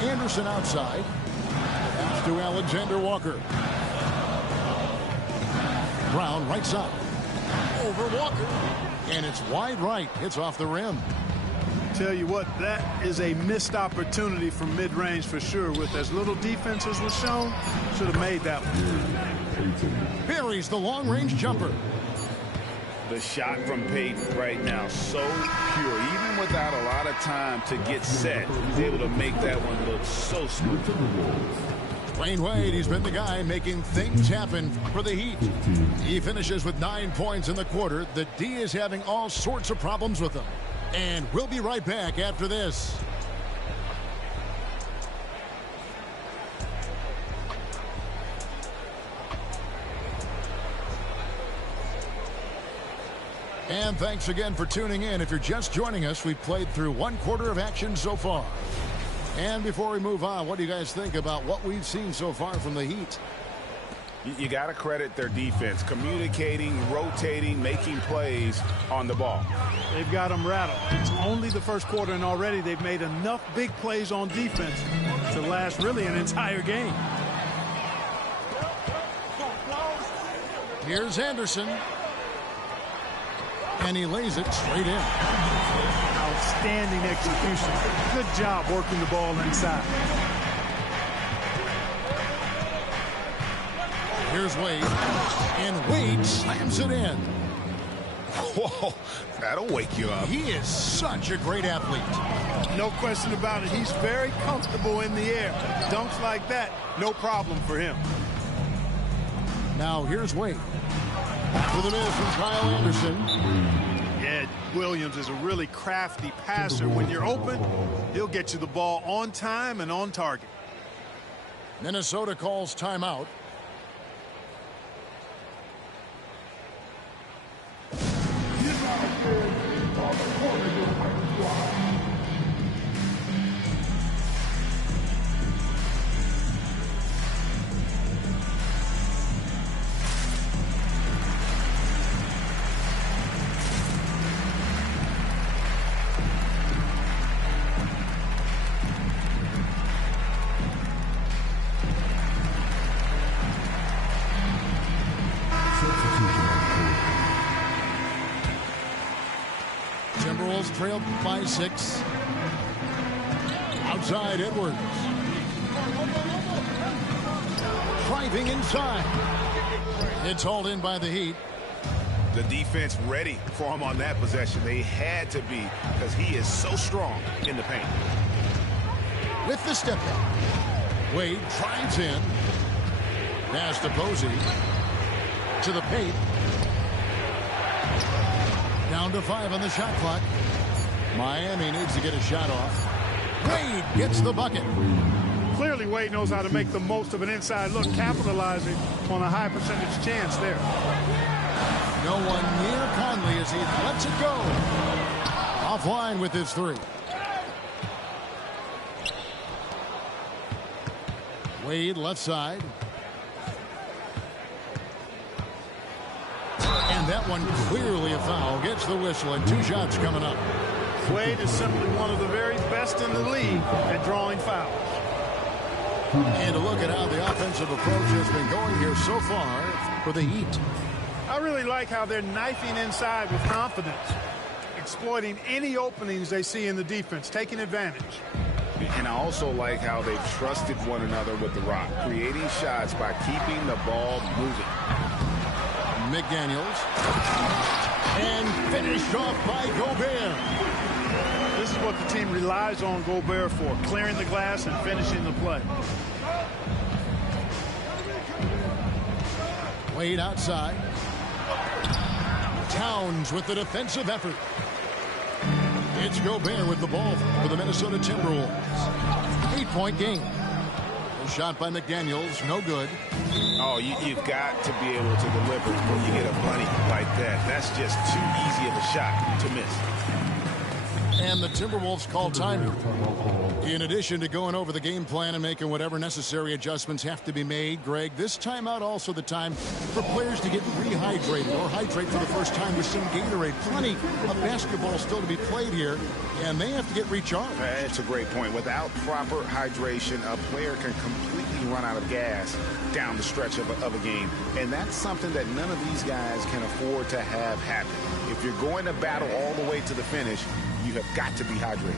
Anderson outside. Pass to Alexander Walker. Brown right side. Over Walker. And it's wide right. Hits off the rim. Tell you what, that is a missed opportunity from mid-range for sure. With as little defense as was shown, should have made that one. Buries the long-range jumper. The shot from Payton right now, so pure. Even without a lot of time to get set, he's able to make that one look so smooth. Dwayne Wade, he's been the guy making things happen for the Heat. He finishes with 9 points in the quarter. The D is having all sorts of problems with him. And we'll be right back after this. And thanks again for tuning in. If you're just joining us, we've played through 1 quarter of action so far. And before we move on, what do you guys think about what we've seen so far from the Heat? You got to credit their defense, communicating, rotating, making plays on the ball. They've got them rattled. It's only the first quarter, and already they've made enough big plays on defense to last really an entire game. Here's Anderson. And he lays it straight in. Outstanding execution. Good job working the ball inside. Here's Wade. And Wade slams it in. Whoa, that'll wake you up. He is such a great athlete. No question about it. He's very comfortable in the air. Dunks like that, no problem for him. Now here's Wade. After the miss from Kyle Anderson. Yeah, Williams is a really crafty passer. When you're open, he'll get you the ball on time and on target. Minnesota calls timeout. Timberwolves trailed by 6. Outside Edwards. Driving inside. It's hauled in by the Heat. The defense ready for him on that possession. They had to be because he is so strong in the paint. With the step back. Wade drives in. Pass to Posey. To the paint. Down to 5 on the shot clock. Miami needs to get a shot off. Wade gets the bucket. Clearly, Wade knows how to make the most of an inside look, capitalizing on a high percentage chance there. No one near Conley as he lets it go. Offline with his 3. Wade left side. And that one clearly a foul. Gets the whistle and 2 shots coming up. Wade is simply one of the very best in the league at drawing fouls. And to look at how the offensive approach has been going here so far for the Heat. I really like how they're knifing inside with confidence, exploiting any openings they see in the defense, taking advantage. And I also like how they've trusted one another with the rock, creating shots by keeping the ball moving. McDaniels. And finished off by Gobert. This is what the team relies on Gobert for, clearing the glass and finishing the play. Wade outside. Towns with the defensive effort. It's Gobert with the ball for the Minnesota Timberwolves. 8-point game. A shot by McDaniels, no good. Oh, you've got to be able to deliver when you get a bunny like that. That's just too easy of a shot to miss. And the Timberwolves call timeout. In addition to going over the game plan and making whatever necessary adjustments have to be made, Greg, this timeout also the time for players to get rehydrated or hydrate for the first time with some Gatorade. Plenty of basketball still to be played here, and they have to get recharged. That's a great point. Without proper hydration, a player can completely run out of gas down the stretch of a game. And that's something that none of these guys can afford to have happen. If you're going to battle all the way to the finish, you have got to be hydrated.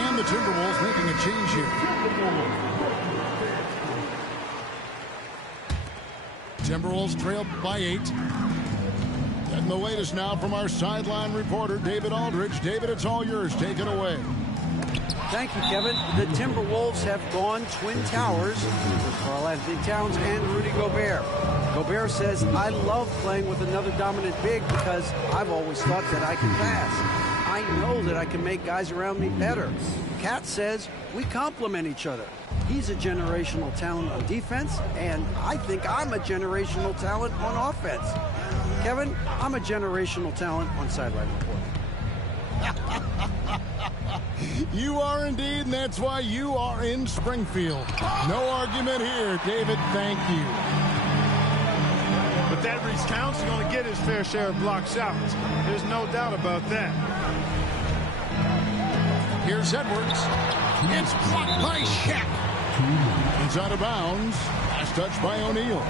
And the Timberwolves making a change here. Timberwolves trailed by 8. And the latest now from our sideline reporter, David Aldridge. David, it's all yours. Take it away. Thank you, Kevin. The Timberwolves have gone Twin Towers with Karl-Anthony Towns and Rudy Gobert. Gobert says, I love playing with another dominant big because I've always thought that I can pass. I know that I can make guys around me better. Cat says, we complement each other. He's a generational talent on defense, and I think I'm a generational talent on offense. Kevin, I'm a generational talent on sideline reporting. You are indeed, and that's why you are in Springfield. No argument here, David. Thank you. But that Reese Counts is going to get his fair share of block shots. There's no doubt about that. Here's Edwards. It's blocked by Shaq. It's out of bounds. Last touch by O'Neal.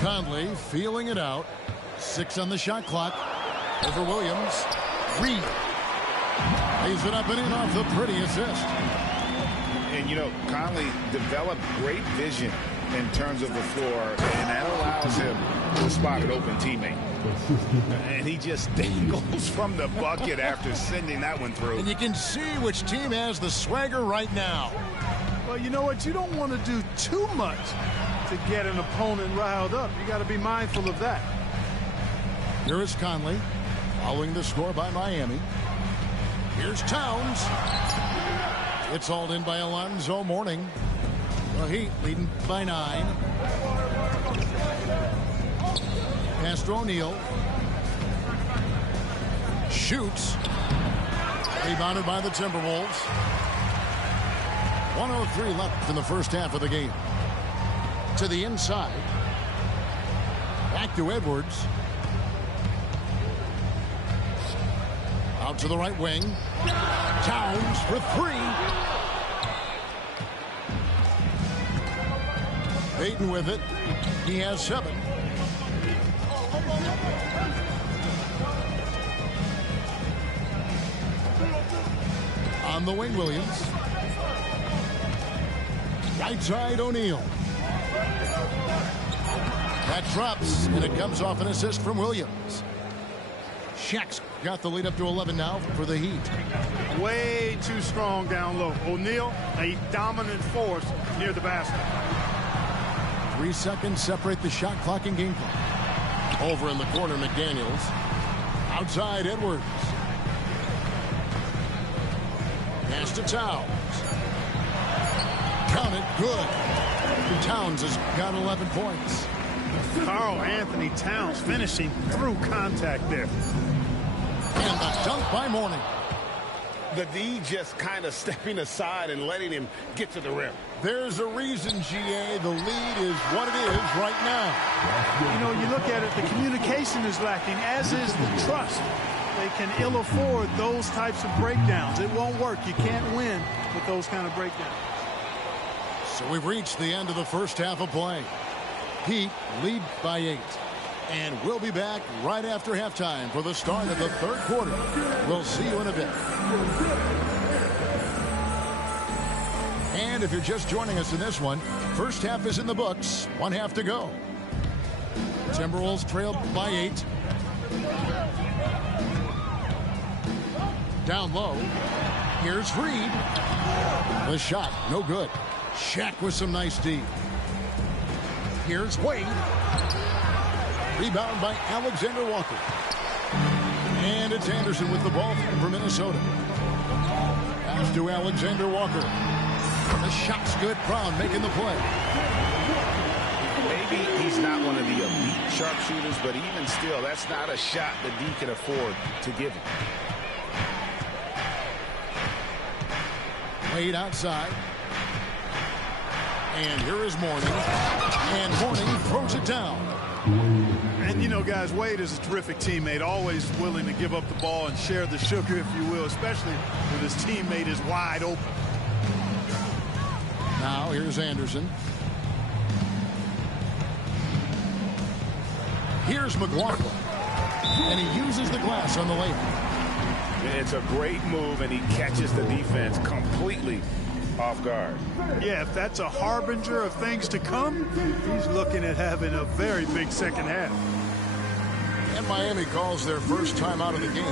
Conley feeling it out. 6 on the shot clock. Over Williams. Reed. Lays it up and in off the pretty assist. And, you know, Conley developed great vision in terms of the floor, and that allows him to spot an open teammate. And he just dangles from the bucket after sending that one through. And you can see which team has the swagger right now. Well, you know what? You don't want to do too much to get an opponent riled up. You got to be mindful of that. Here is Conley, following the score by Miami. Here's Towns. It's hauled in by Alonzo Mourning. The Heat leading by 9. Pass to O'Neal. Shoots. Rebounded by the Timberwolves. 1:03 left in the first half of the game. To the inside. Back to Edwards. Out to the right wing. Towns for 3. Payton with it. He has 7. On the wing, Williams. Right side, O'Neal. That drops, and it comes off an assist from Williams. Shaq's got the lead up to 11 now for the Heat. Way too strong down low. O'Neal, a dominant force near the basket. 3 seconds separate the shot clock and game clock. Over in the corner, McDaniels. Outside, Edwards. Pass to Towns. Count it, good. Towns has got 11 points. Karl Anthony Towns finishing through contact there. And the dunk by Mourning. The D just kind of stepping aside and letting him get to the rim. There's a reason, GA, the lead is what it is right now. You know, you look at it, the communication is lacking, as is the trust. They can ill afford those types of breakdowns. It won't work. You can't win with those kind of breakdowns. So we've reached the end of the first half of play. Heat lead by 8. And we'll be back right after halftime for the start of the third quarter. We'll see you in a bit. And if you're just joining us in this one, first half is in the books. 1 half to go. Timberwolves trailed by 8. Down low. Here's Reed. The shot, no good. Shaq with some nice D. Here's Wade. Rebound by Alexander Walker. And it's Anderson with the ball for Minnesota. Pass to Alexander Walker. The shot's good. Brown making the play. Maybe he's not one of the elite sharpshooters, but even still, that's not a shot that D can afford to give him. Wade outside. And here is Mourning. And Mourning throws it down. And, you know, guys, Wade is a terrific teammate, always willing to give up the ball and share the sugar, if you will, especially when his teammate is wide open. Now, here's Anderson. Here's McLaughlin. And he uses the glass on the layup. It's a great move, and he catches the defense completely off guard. Yeah, if that's a harbinger of things to come, he's looking at having a very big second half. And Miami calls their first time out of the game.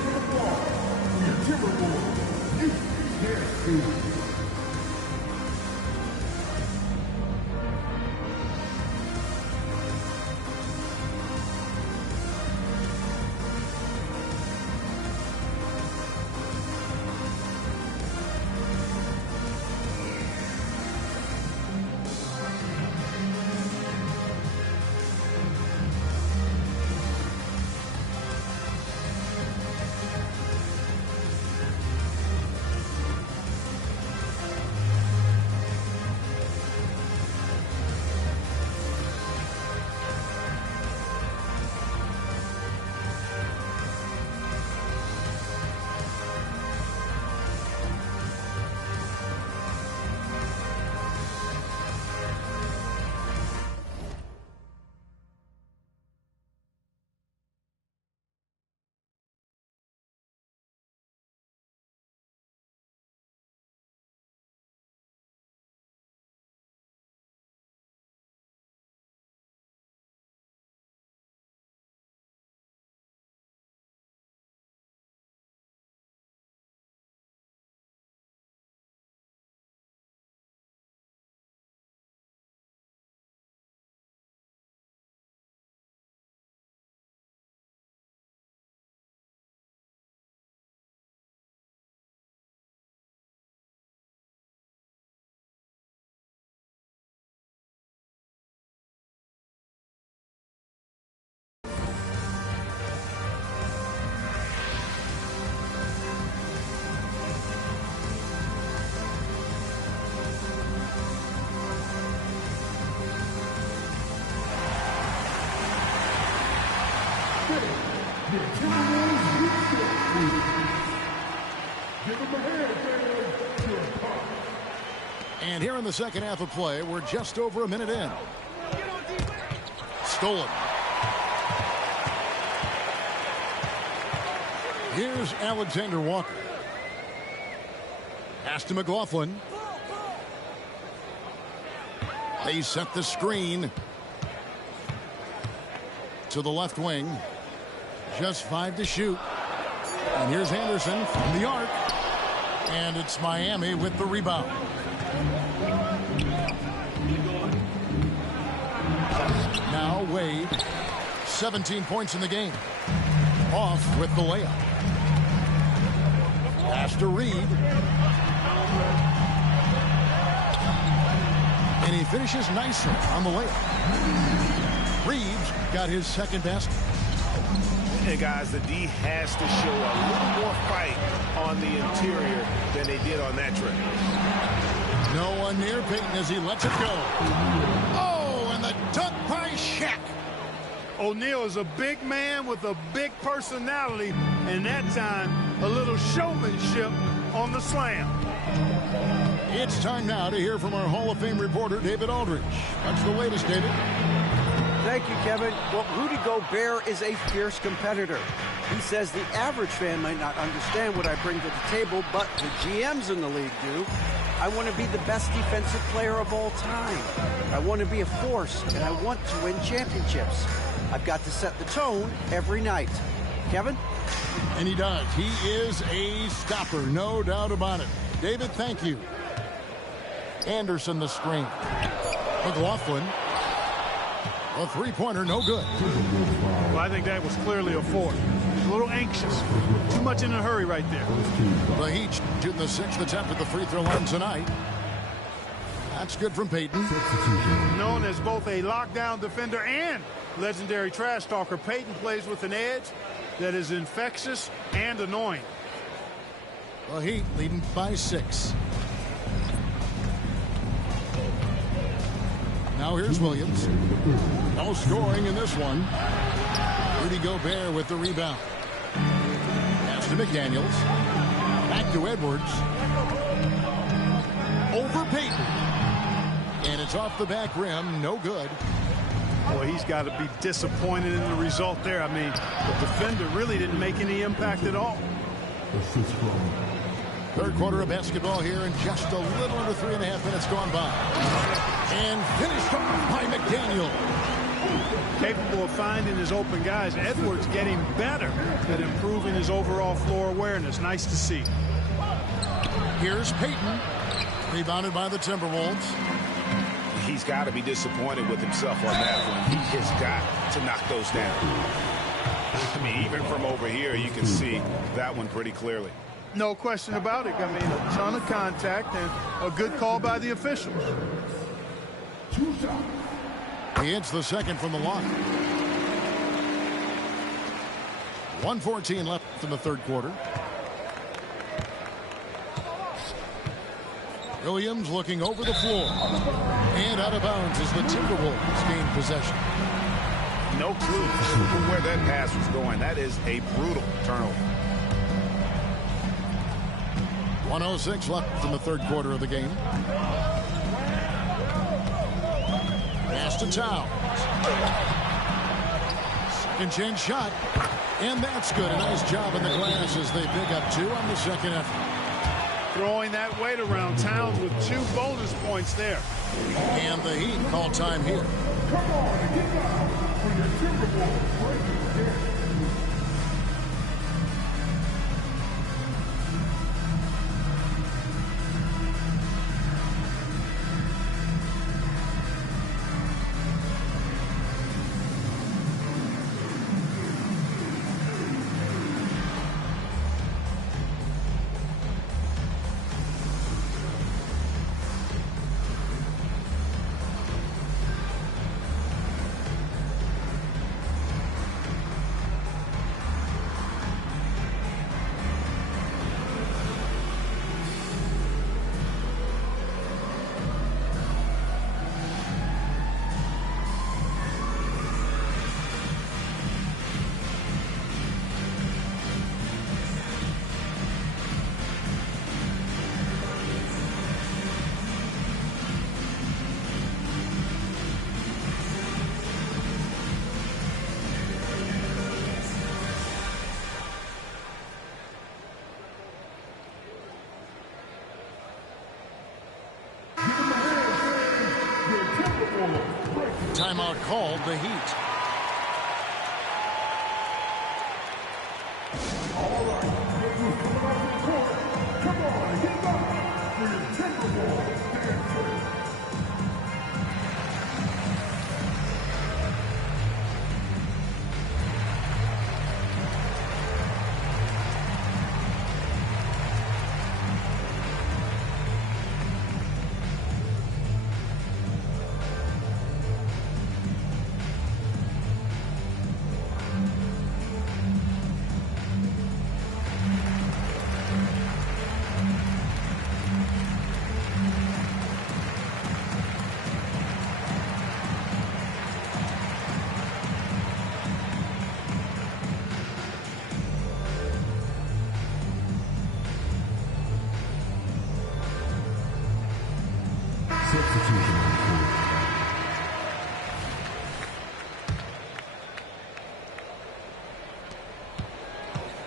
And here in the second half of play, we're just over a minute in. Stolen. Here's Alexander Walker. Pass to McLaughlin. They set the screen to the left wing. Just 5 to shoot. And here's Anderson from the arc. And it's Miami with the rebound. Now Wade. 17 points in the game. Off with the layup. Pass to Reed. And he finishes nicely on the layup. Reeves got his second basket. Hey guys, the D has to show a little more fight on the interior than they did on that trip. No one near Payton as he lets it go. Oh, and the dunk by Shaq. O'Neal is a big man with a big personality, and that time a little showmanship on the slam. It's time now to hear from our Hall of Fame reporter, David Aldridge. What's the latest, David? Thank you, Kevin. Well, Rudy Gobert is a fierce competitor. He says the average fan might not understand what I bring to the table, but the GMs in the league do. I want to be the best defensive player of all time. I want to be a force, and I want to win championships. I've got to set the tone every night. Kevin? And he does. He is a stopper, no doubt about it. David, thank you. Anderson the screen. McLaughlin. A three-pointer, no good. Well, I think that was clearly a fourth. A little anxious. Too much in a hurry right there. The Heat shooting the 6th attempt at the free throw line tonight. That's good from Payton. Known as both a lockdown defender and legendary trash talker, Payton plays with an edge that is infectious and annoying. The Heat leading by 6. Now here's Williams. No scoring in this one. Rudy Gobert with the rebound. Pass to McDaniels. Back to Edwards. Over Payton. And it's off the back rim. No good. Well, he's got to be disappointed in the result there. I mean, the defender really didn't make any impact at all. Third quarter of basketball here, and just a little under 3.5 minutes gone by. And finished off by McDaniel. Capable of finding his open guys. Edwards getting better at improving his overall floor awareness. Nice to see. Here's Payton. Rebounded by the Timberwolves. He's got to be disappointed with himself on that one. He has got to knock those down. I mean, even from over here, you can see that one pretty clearly. No question about it. I mean, a ton of contact and a good call by the officials. He hits the second from the line. 1:14 left in the third quarter. Williams looking over the floor. And out of bounds as the Timberwolves gain possession. No clue where that pass was going. That is a brutal turnover. 1:06 left in the third quarter of the game. Pass to Towns. Second chance shot. And that's good. A nice job in the glass as they pick up 2 on the second effort. Throwing that weight around. Towns with 2 bonus points there. And the Heat call time here. Come on, get up for your Timberwolves breaking game. Timeout called, the Heat. All right, come on, get back for your Timberwolves dancer.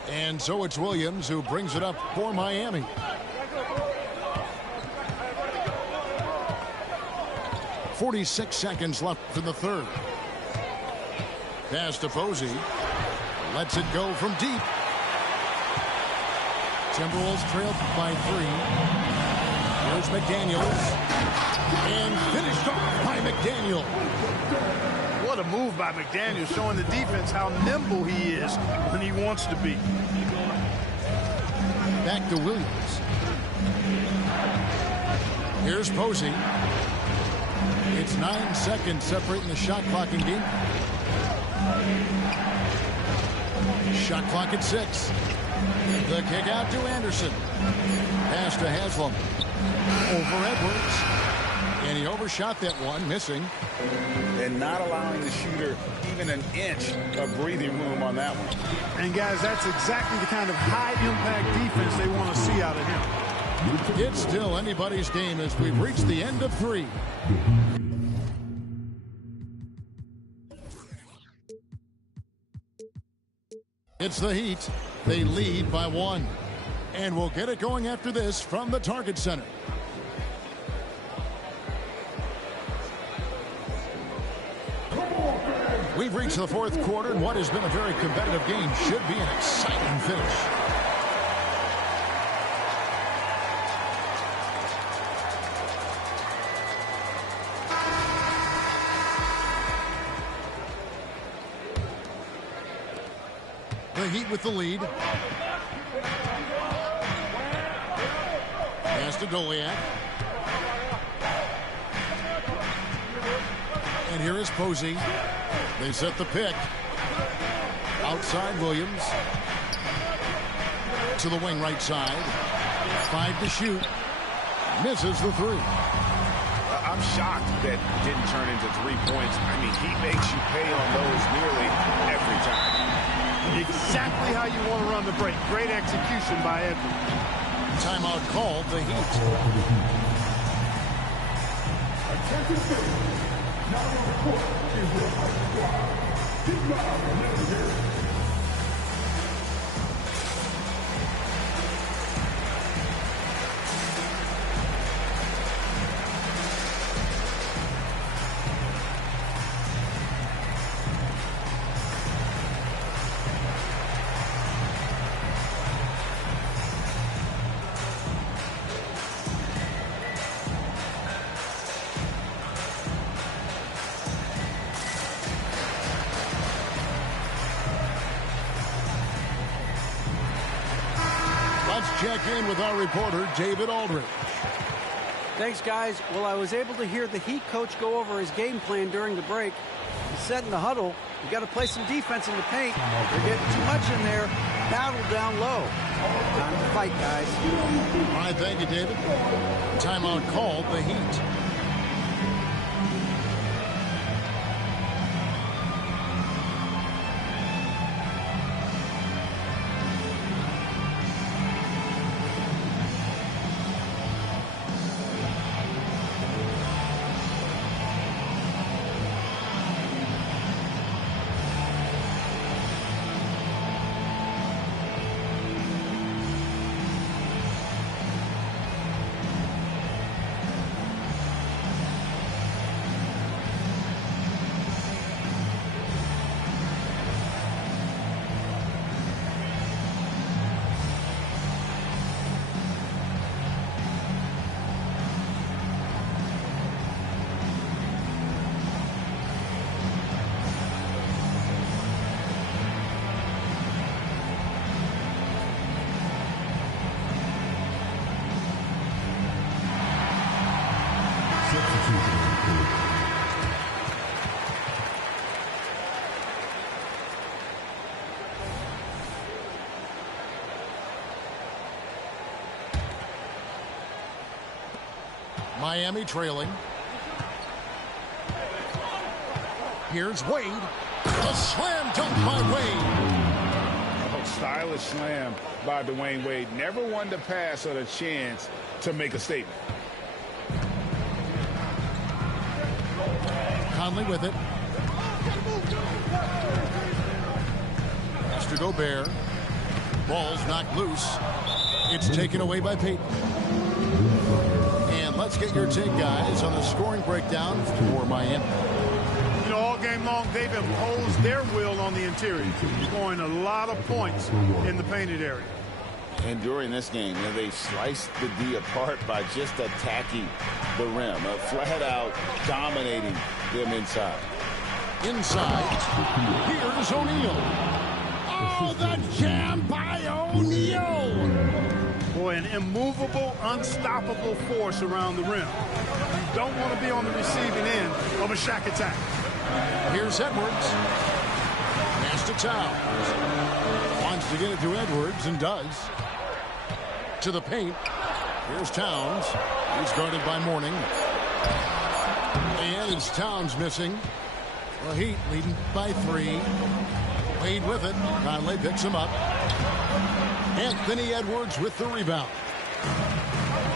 And so it's Williams who brings it up for Miami. .46 seconds left in the third. Pass to Posey. Lets it go from deep. Timberwolves trailed by 3. Here's McDaniels. And finished off by McDaniels. What a move by McDaniels, showing the defense how nimble he is when he wants to be. Back to Williams. Here's Posey. It's 9 seconds separating the shot clock and game. Shot clock at 6. The kick out to Anderson. Pass to Haslam. Over Edwards. And he overshot that one, missing. And not allowing the shooter even an inch of breathing room on that one. And guys, that's exactly the kind of high-impact defense they want to see out of him. It's still anybody's game as we've reached the end of 3. It's the Heat. They lead by 1. And we'll get it going after this from the Target Center. We've reached the fourth quarter, and what has been a very competitive game should be an exciting finish. The Heat with the lead. Pass to Goliath. And here is Posey. They set the pick. Outside Williams. To the wing right side. 5 to shoot. Misses the 3. I'm shocked that it didn't turn into 3 points. I mean, he makes you pay on those nearly every time. Exactly how you want to run the break. Great execution by Edwards. Timeout called, the Heat. Now on the court is your squad. Keep live here. Check in with our reporter, David Aldridge. Thanks, guys. Well, I was able to hear the Heat coach go over his game plan during the break. He said in the huddle, you got to play some defense in the paint. They're getting too much in there. Battle down low. Time to fight, guys. All right, thank you, David. Timeout called, the Heat. Miami trailing. Here's Wade. A slam dunk by Wade. Oh, stylish slam by Dwayne Wade. Never one to pass on a chance to make a statement. Conley with it. Pass to Gobert. Ball's knocked loose. It's taken away by Peyton. And let's get your take, guys, on the scoring breakdown for Miami. You know, all game long, they've imposed their will on the interior, scoring a lot of points in the painted area. And during this game, you know, they sliced the D apart by just attacking the rim, flat out dominating them inside. Inside, here's O'Neal. Oh, the jam by O'Neal. Boy, an immovable, unstoppable force around the rim. You don't want to be on the receiving end of a Shaq attack. Here's Edwards. Pass to Towns. Wants to get it to Edwards and does. To the paint. Here's Towns. He's guarded by Mourning. And it's Towns missing. The Heat leading by 3. Wade with it. Conley picks him up. Anthony Edwards with the rebound.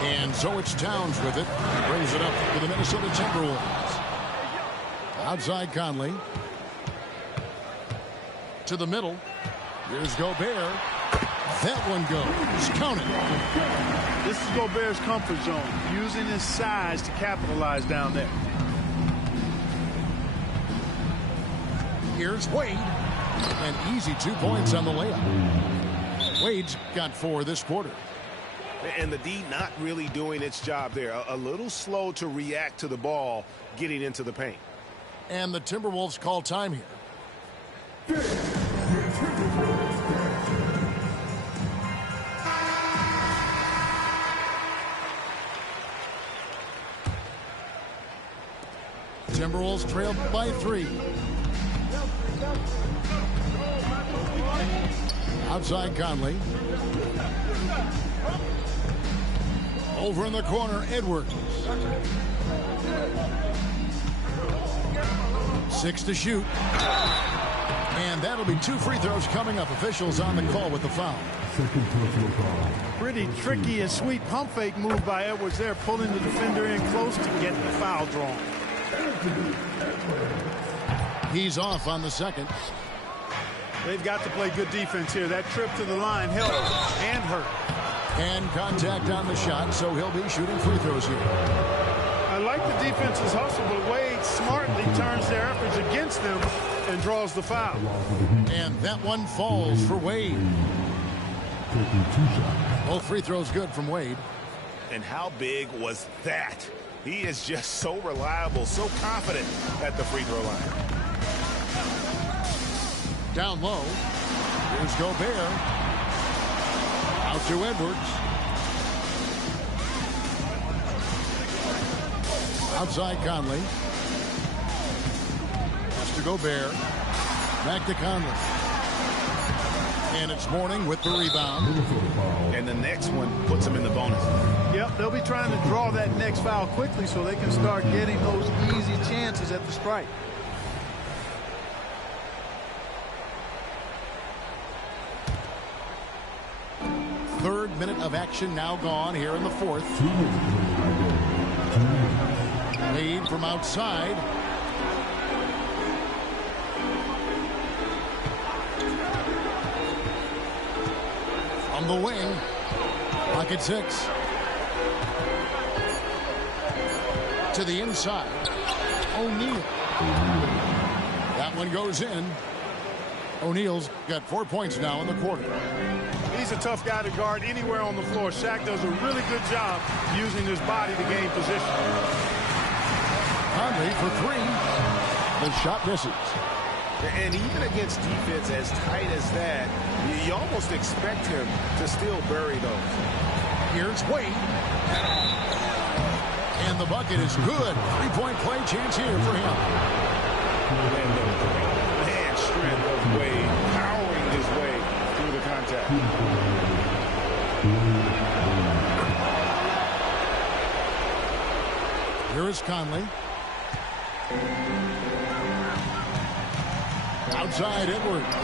And so it's Towns with it. He brings it up for the Minnesota Timberwolves. Outside Conley. To the middle. Here's Gobert. That one goes. Count it. This is Gobert's comfort zone, using his size to capitalize down there. Here's Wade. An easy 2 points on the layup. Wade's got 4 this quarter. And the D not really doing its job there. A little slow to react to the ball getting into the paint. And the Timberwolves call time here. Timberwolves trailed by 3. Outside Conley. Over in the corner, Edwards. 6 to shoot. And that'll be 2 free throws coming up. Officials on the call with the foul. Pretty tricky and sweet pump fake move by Edwards there, pulling the defender in close to get the foul drawn. He's off on the second. They've got to play good defense here. That trip to the line helped and hurt. And contact on the shot, so he'll be shooting free throws here. I like the defense's hustle, but Wade smartly turns their efforts against them and draws the foul. And that one falls for Wade. Both free throws good from Wade. And how big was that? He is just so reliable, so confident at the free throw line. Down low. Here's Gobert. Out to Edwards. Outside Conley. Pass to Gobert. Back to Conley. And it's Mourning with the rebound. And the next one puts him in the bonus. Yep, they'll be trying to draw that next foul quickly so they can start getting those easy chances at the strike. Third minute of action now gone here in the fourth. Wade from outside. From the wing. Pocket 6. To the inside. O'Neal. That one goes in. O'Neal's got 4 points now in the quarter. He's a tough guy to guard anywhere on the floor. Shaq does a really good job using his body to gain position. Conley for 3. The shot misses. And even against defense as tight as that, you almost expect him to still bury those. Here's Wade. And the bucket is good. 3-point play chance here for him. And the hand strength of Wade powering his way through the contact. Here is Conley. Outside Edwards.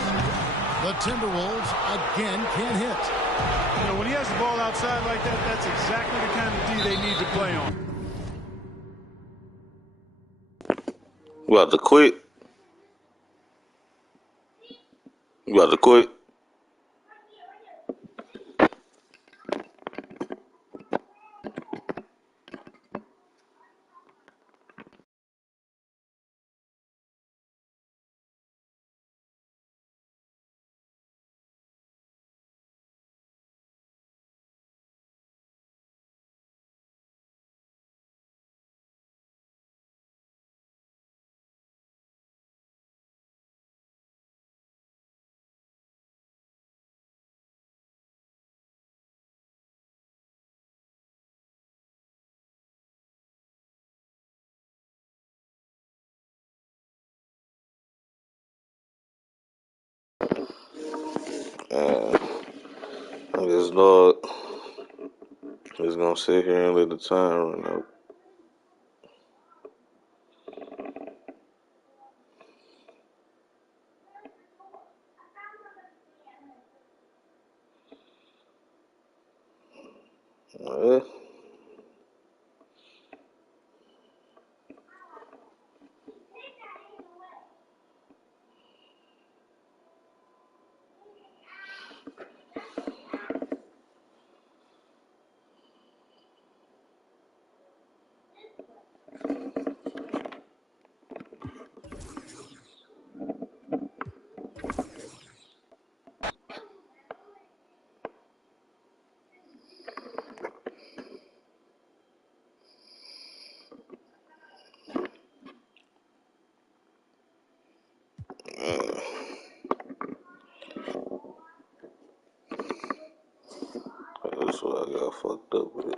The Timberwolves again can't hit. You know, when he has the ball outside like that, that's exactly the kind of D they need to play on. You about to quit? You about to quit? I guess Lord is gonna sit here and let the time run out. Well, that's what I got fucked up with.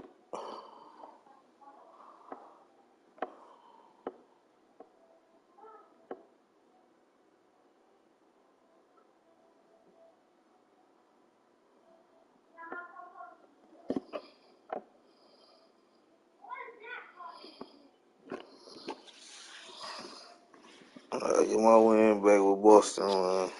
I get my win back with Boston, man.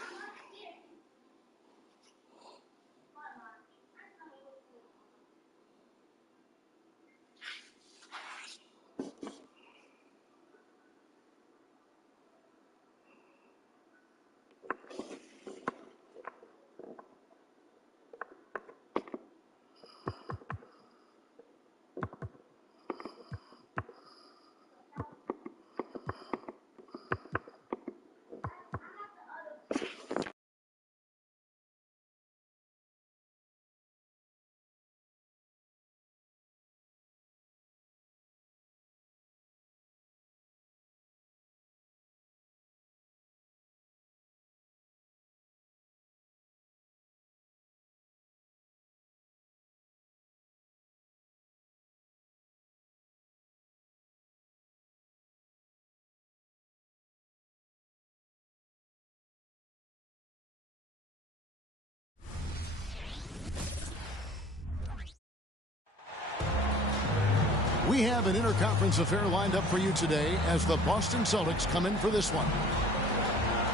We have an interconference affair lined up for you today as the Boston Celtics come in for this one.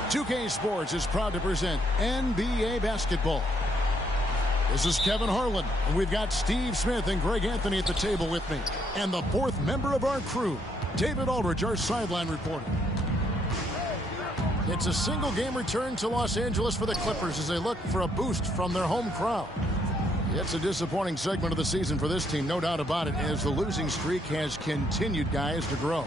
2K Sports is proud to present NBA basketball. This is Kevin Harlan, and we've got Steve Smith and Greg Anthony at the table with me. And the fourth member of our crew, David Aldridge, our sideline reporter. It's a single game return to Los Angeles for the Clippers as they look for a boost from their home crowd. It's a disappointing segment of the season for this team, no doubt about it, as the losing streak has continued, guys, to grow.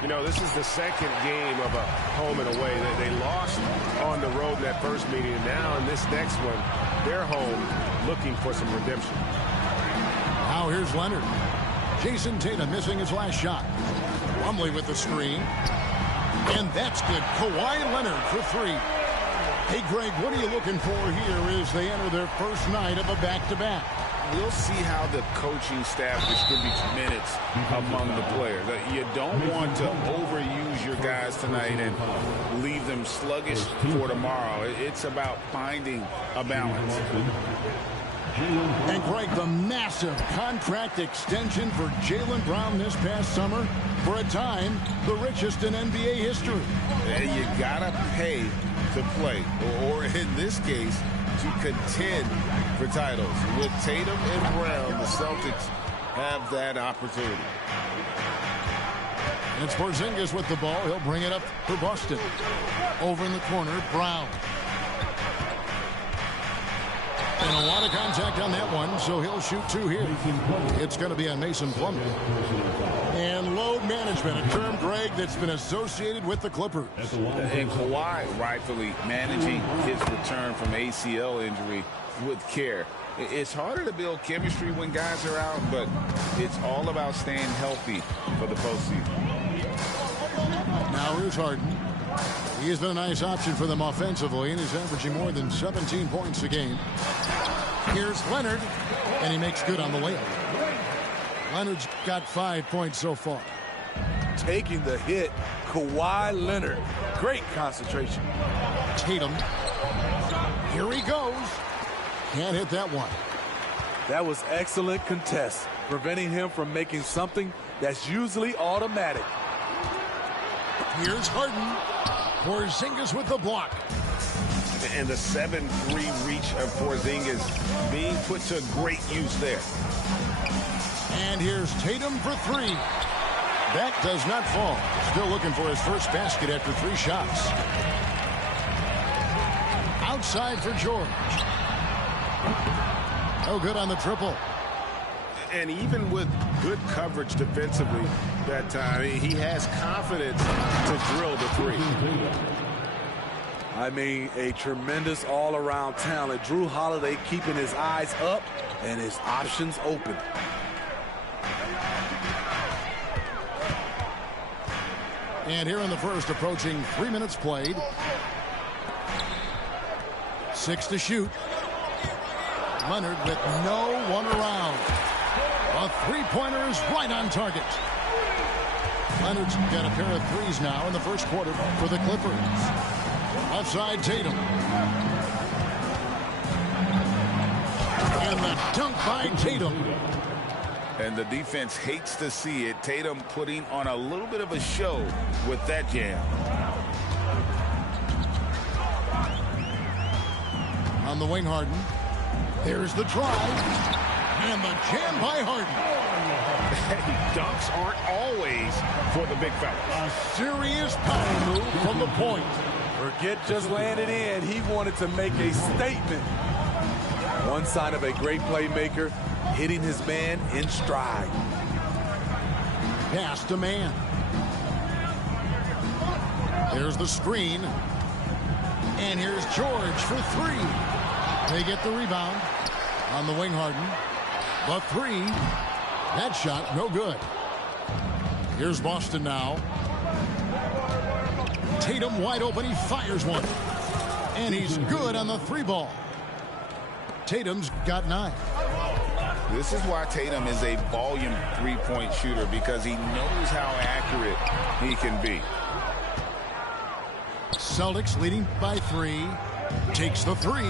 You know, this is the second game of a home and away. They lost on the road in that first meeting, and now in this next one, they're home looking for some redemption. Now here's Leonard. Jason Tatum missing his last shot. Plumlee with the screen. And that's good. Kawhi Leonard for three. Hey, Greg, what are you looking for here as they enter their first night of a back-to-back? We'll see how the coaching staff distributes minutes among the players. You don't want to overuse your guys tonight and leave them sluggish for tomorrow. It's about finding a balance. And Greg, the massive contract extension for Jaylen Brown this past summer, for a time, the richest in NBA history. And you gotta pay to play, or in this case, to contend for titles. With Tatum and Brown, the Celtics have that opportunity. And it's Porzingis with the ball. He'll bring it up for Boston. Over in the corner, Brown. And a lot of contact on that one, so he'll shoot two here. It's going to be on Mason Plumlee. And load management, a term, Greg, that's been associated with the Clippers. And Kawhi rightfully managing his return from ACL injury with care. It's harder to build chemistry when guys are out, but it's all about staying healthy for the postseason. Now here's Harden. He has been a nice option for them offensively, and he's averaging more than 17 points a game. Here's Leonard, and he makes good on the layup. Leonard's got 5 points so far. Taking the hit, Kawhi Leonard. Great concentration. Tatum. Here he goes. Can't hit that one. That was excellent contest, preventing him from making something that's usually automatic. Here's Harden. Porzingis with the block. And the 7-3 reach of Porzingis being put to great use there. And here's Tatum for three. That does not fall. Still looking for his first basket after 3 shots. Outside for George. No good on the triple. And even with good coverage defensively that time, he has confidence to drill the 3. I mean, a tremendous all-around talent. Drew Holiday keeping his eyes up and his options open. And here in the first, approaching 3 minutes played. 6 to shoot. Leonard with no one around. A three-pointer is right on target. Leonard's got a pair of threes now in the first quarter for the Clippers. Left side, Tatum. And the dunk by Tatum. And the defense hates to see it. Tatum putting on a little bit of a show with that jam. On the wing, Harden. There's the drive. And the jam by Harden. Hey, dunks aren't always for the big fella. A serious power move from the point. Forget just landed in. He wanted to make a statement. One sign of a great playmaker, hitting his man in stride. Pass to man. There's the screen. And here's George for three. They get the rebound. On the wing, Harden. The three. That shot, no good. Here's Boston now. Tatum wide open. He fires one. And he's good on the three ball. Tatum's got 9. This is why Tatum is a volume three-point shooter, because he knows how accurate he can be. Celtics leading by 3. Takes the 3.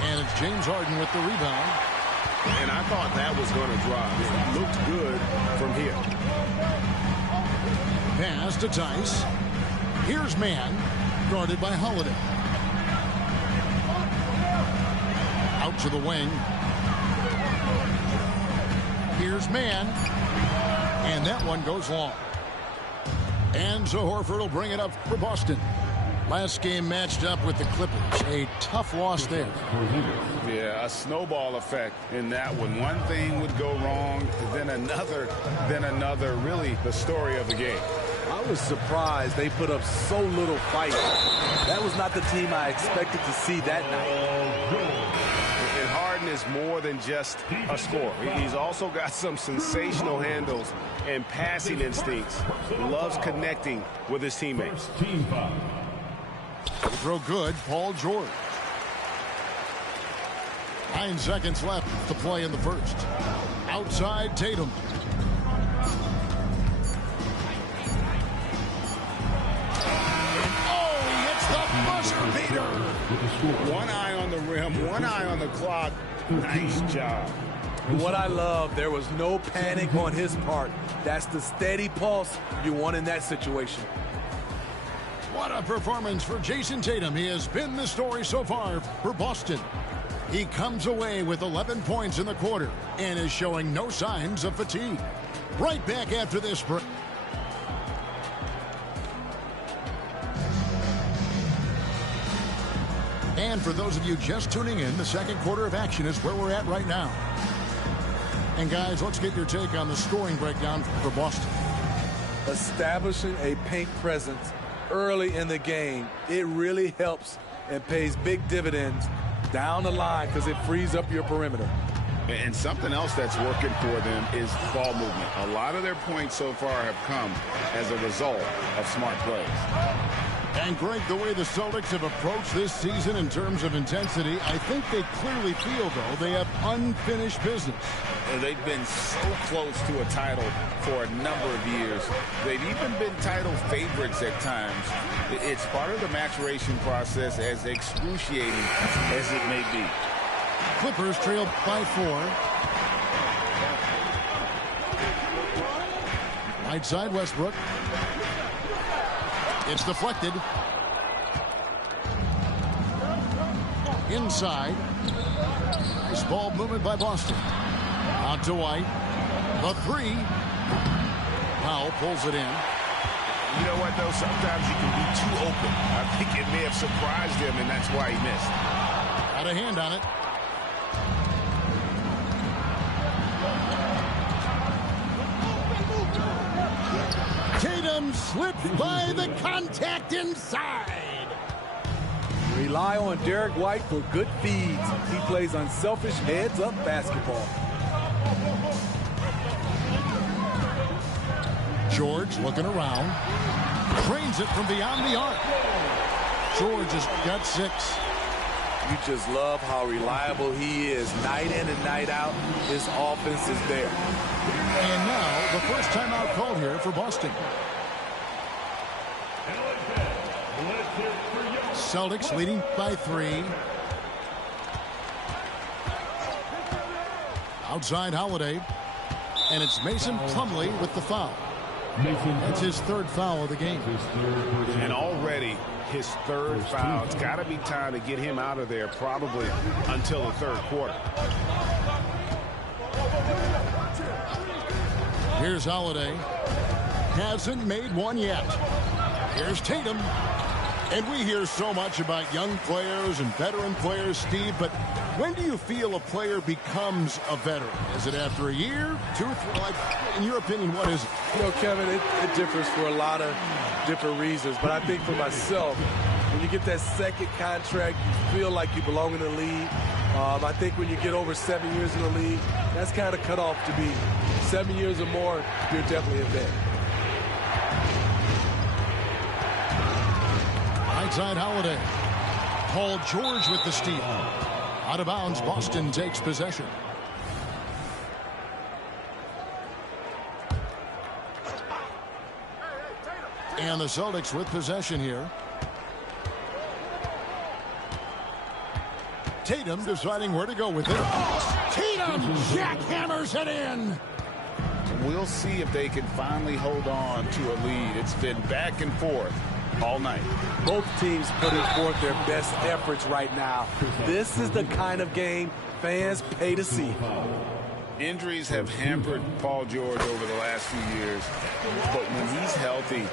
And it's James Harden with the rebound. And I thought that was going to drop. It looked good from here. Pass to Tice. Here's Man, guarded by Holiday. Out to the wing. Here's Man. And that one goes long. And so Horford will bring it up for Boston. Last game matched up with the Clippers. A tough loss there. Yeah, a snowball effect in that one. One thing would go wrong, then another. Really the story of the game. I was surprised they put up so little fight. That was not the team I expected to see that night. And Harden is more than just a scorer. He's also got some sensational handles and passing instincts. Loves connecting with his teammates. Throw good, Paul George. 9 seconds left to play in the first. Outside Tatum. Oh, he hits the buzzer beater. with the score. One eye on the rim, one eye on the clock. Nice job. What I love, there was no panic on his part. That's the steady pulse you want in that situation. What a performance for Jason Tatum. He has been the story so far for Boston. He comes away with 11 points in the quarter and is showing no signs of fatigue. Right back after this break. And for those of you just tuning in, the second quarter of action is where we're at right now. And guys, let's get your take on the scoring breakdown for Boston. Establishing a paint presence early in the game, it really helps and pays big dividends down the line because it frees up your perimeter. And something else that's working for them is ball movement. A lot of their points so far have come as a result of smart plays. And Greg, the way the Celtics have approached this season in terms of intensity, I think they clearly feel, though, they have unfinished business. They've been so close to a title for a number of years. They've even been title favorites at times. It's part of the maturation process, as excruciating as it may be. Clippers trail by 4. Right side, Westbrook. It's deflected. Inside. Nice ball movement by Boston. Out to White. The 3. Powell pulls it in. You know what, though? Sometimes you can be too open. I think it may have surprised him, and that's why he missed. Got a hand on it. Tatum slipped by the contact inside. Rely on Derek White for good feeds. He plays unselfish heads-up basketball. George looking around. Trains it from beyond the arc. George has got 6. You just love how reliable he is. Night in and night out, his offense is there. And now, the first timeout called here for Boston. Celtics leading by 3. Outside Holiday. And it's Mason Plumlee with the foul. That's his 3rd foul of the game. And already his 3rd foul. It's got to be time to get him out of there probably until the 3rd quarter. Here's Holiday. Hasn't made one yet. Here's Tatum. And we hear so much about young players and veteran players, Steve, but when do you feel a player becomes a veteran? Is it after a year, 2 or 3? Like, in your opinion, what is it? You know, Kevin, it differs for a lot of different reasons. But I think for myself, when you get that second contract, you feel like you belong in the league. I think when you get over 7 years in the league, that's kind of cut off to be 7 years or more, you're definitely a vet. Outside Holiday. Paul George with the steal. Out of bounds, Boston takes possession. And the Celtics with possession here. Tatum deciding where to go with it. Tatum jackhammers it in. We'll see if they can finally hold on to a lead. It's been back and forth all night. Both teams putting forth their best efforts right now. This is the kind of game fans pay to see. Injuries have hampered Paul George over the last few years, but when he's healthy,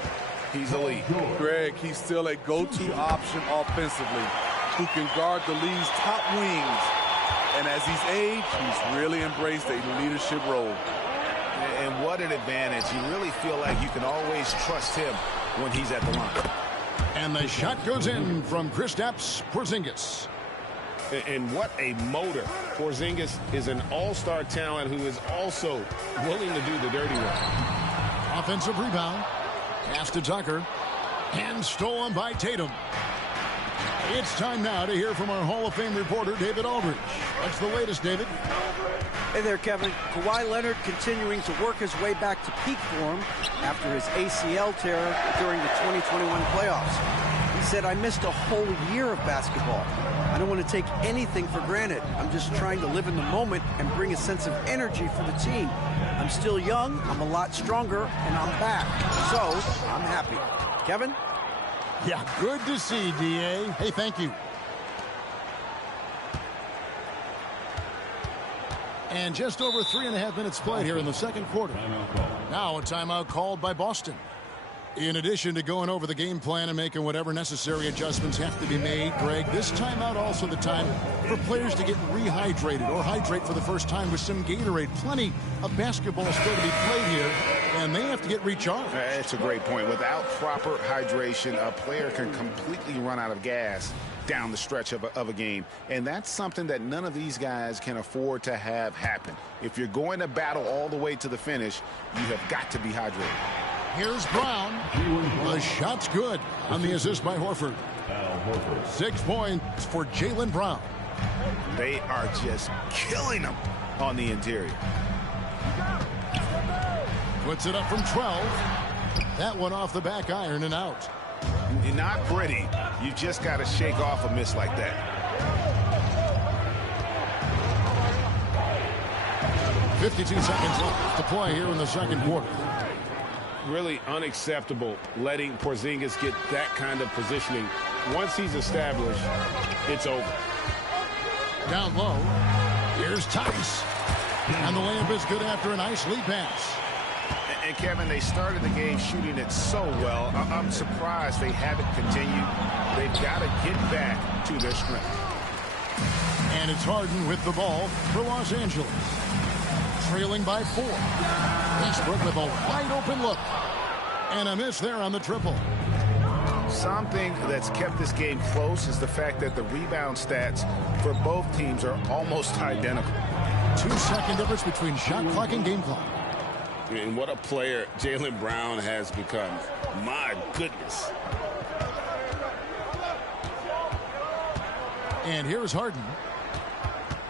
he's elite. Greg, he's still a go-to option offensively who can guard the league's top wings. And as he's aged, he's really embraced a leadership role. And what an advantage. You really feel like you can always trust him when he's at the line. And the shot goes in from Kristaps Porzingis. And what a motor. Porzingis is an all-star talent who is also willing to do the dirty work. Offensive rebound. Pass to Tucker. And stolen by Tatum. It's time now to hear from our Hall of Fame reporter, David Aldridge. What's the latest, David? Hey there, Kevin. Kawhi Leonard continuing to work his way back to peak form after his ACL tear during the 2021 playoffs. He said, "I missed a whole year of basketball. I don't want to take anything for granted. I'm just trying to live in the moment and bring a sense of energy for the team. I'm still young, I'm a lot stronger, and I'm back. So, I'm happy." Kevin? Yeah, good to see, D.A. Hey, thank you. And just over 3.5 minutes played here in the second quarter. Now a timeout called by Boston. In addition to going over the game plan and making whatever necessary adjustments have to be made, Greg, this timeout also the time for players to get rehydrated or hydrate for the first time with some Gatorade. Plenty of basketball still to be played here, and they have to get recharged. That's a great point. Without proper hydration, a player can completely run out of gas down the stretch of a game. And that's something that none of these guys can afford to have happen. If you're going to battle all the way to the finish, you have got to be hydrated. Here's Brown. The shot's good on the assist by Horford. 6 points for Jaylen Brown. They are just killing them on the interior. Puts it up from 12. That one off the back iron and out. You're not pretty. You just got to shake off a miss like that. 52 seconds left to play here in the second quarter. Really unacceptable letting Porzingis get that kind of positioning. Once he's established, it's over. Down low. Here's Tice. And the layup is good after a nice lead pass. And Kevin, they started the game shooting it so well. I'm surprised they haven't continued. They've got to get back to their strength. And it's Harden with the ball for Los Angeles. Trailing by 4. Westbrook with a wide open look. And a miss there on the triple. Something that's kept this game close is the fact that the rebound stats for both teams are almost identical. 2-second difference between shot clock and game clock. And what a player Jaylen Brown has become. My goodness. And here's Harden.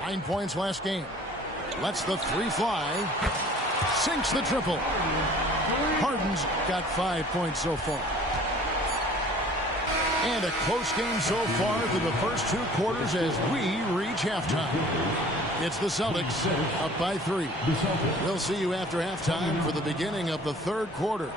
9 points last game. Lets the 3 fly. Sinks the triple. Harden's got 5 points so far. And a close game so far through the first 2 quarters as we reach halftime. It's the Celtics up by 3. We'll see you after halftime for the beginning of the third quarter.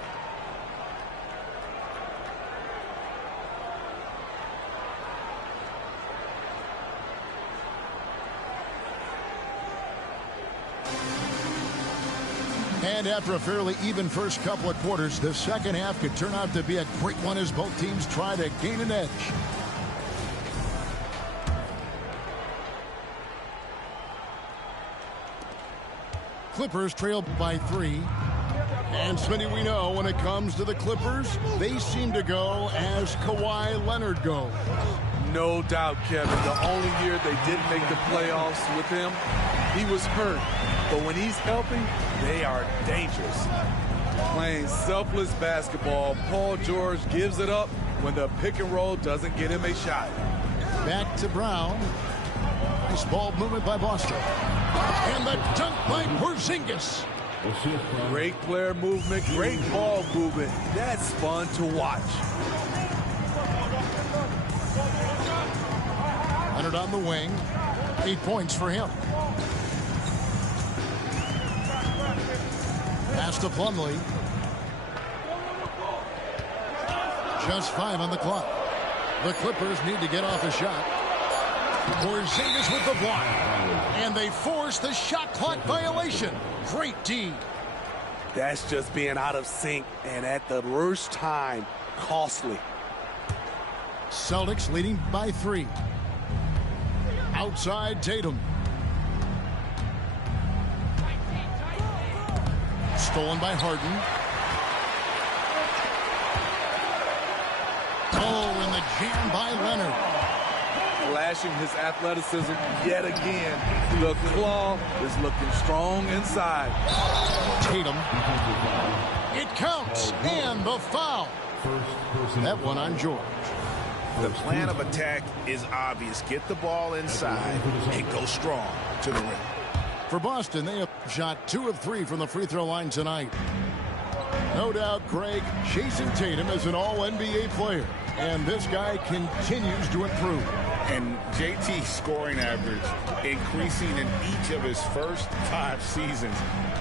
And after a fairly even first couple of quarters, the second half could turn out to be a great one as both teams try to gain an edge. Clippers trail by 3. And Smitty, we know when it comes to the Clippers, they seem to go as Kawhi Leonard goes. No doubt, Kevin. The only year they didn't make the playoffs with him, he was hurt. But when he's healthy, they are dangerous. Playing selfless basketball, Paul George gives it up when the pick and roll doesn't get him a shot. Back to Brown. Nice ball movement by Boston. And the dunk by Porzingis. Great player movement, great ball movement. That's fun to watch. Leonard on the wing. 8 points for him. Pass to Plumlee. Just 5 on the clock. The Clippers need to get off a shot. Porzingis with the block. And they force the shot clock violation. Great D. That's just being out of sync and at the worst time, costly. Celtics leading by 3. Outside Tatum. Stolen by Harden. Oh, and the jam by Leonard. Flashing his athleticism yet again. The claw is looking strong inside. Tatum. It counts. And the foul. That one on George. The plan of attack is obvious. Get the ball inside and go strong to the rim. For Boston, they have shot 2 of 3 from the free throw line tonight. No doubt, Greg, Jason Tatum is an all-NBA player, and this guy continues to improve. And JT's scoring average increasing in each of his first 5 seasons.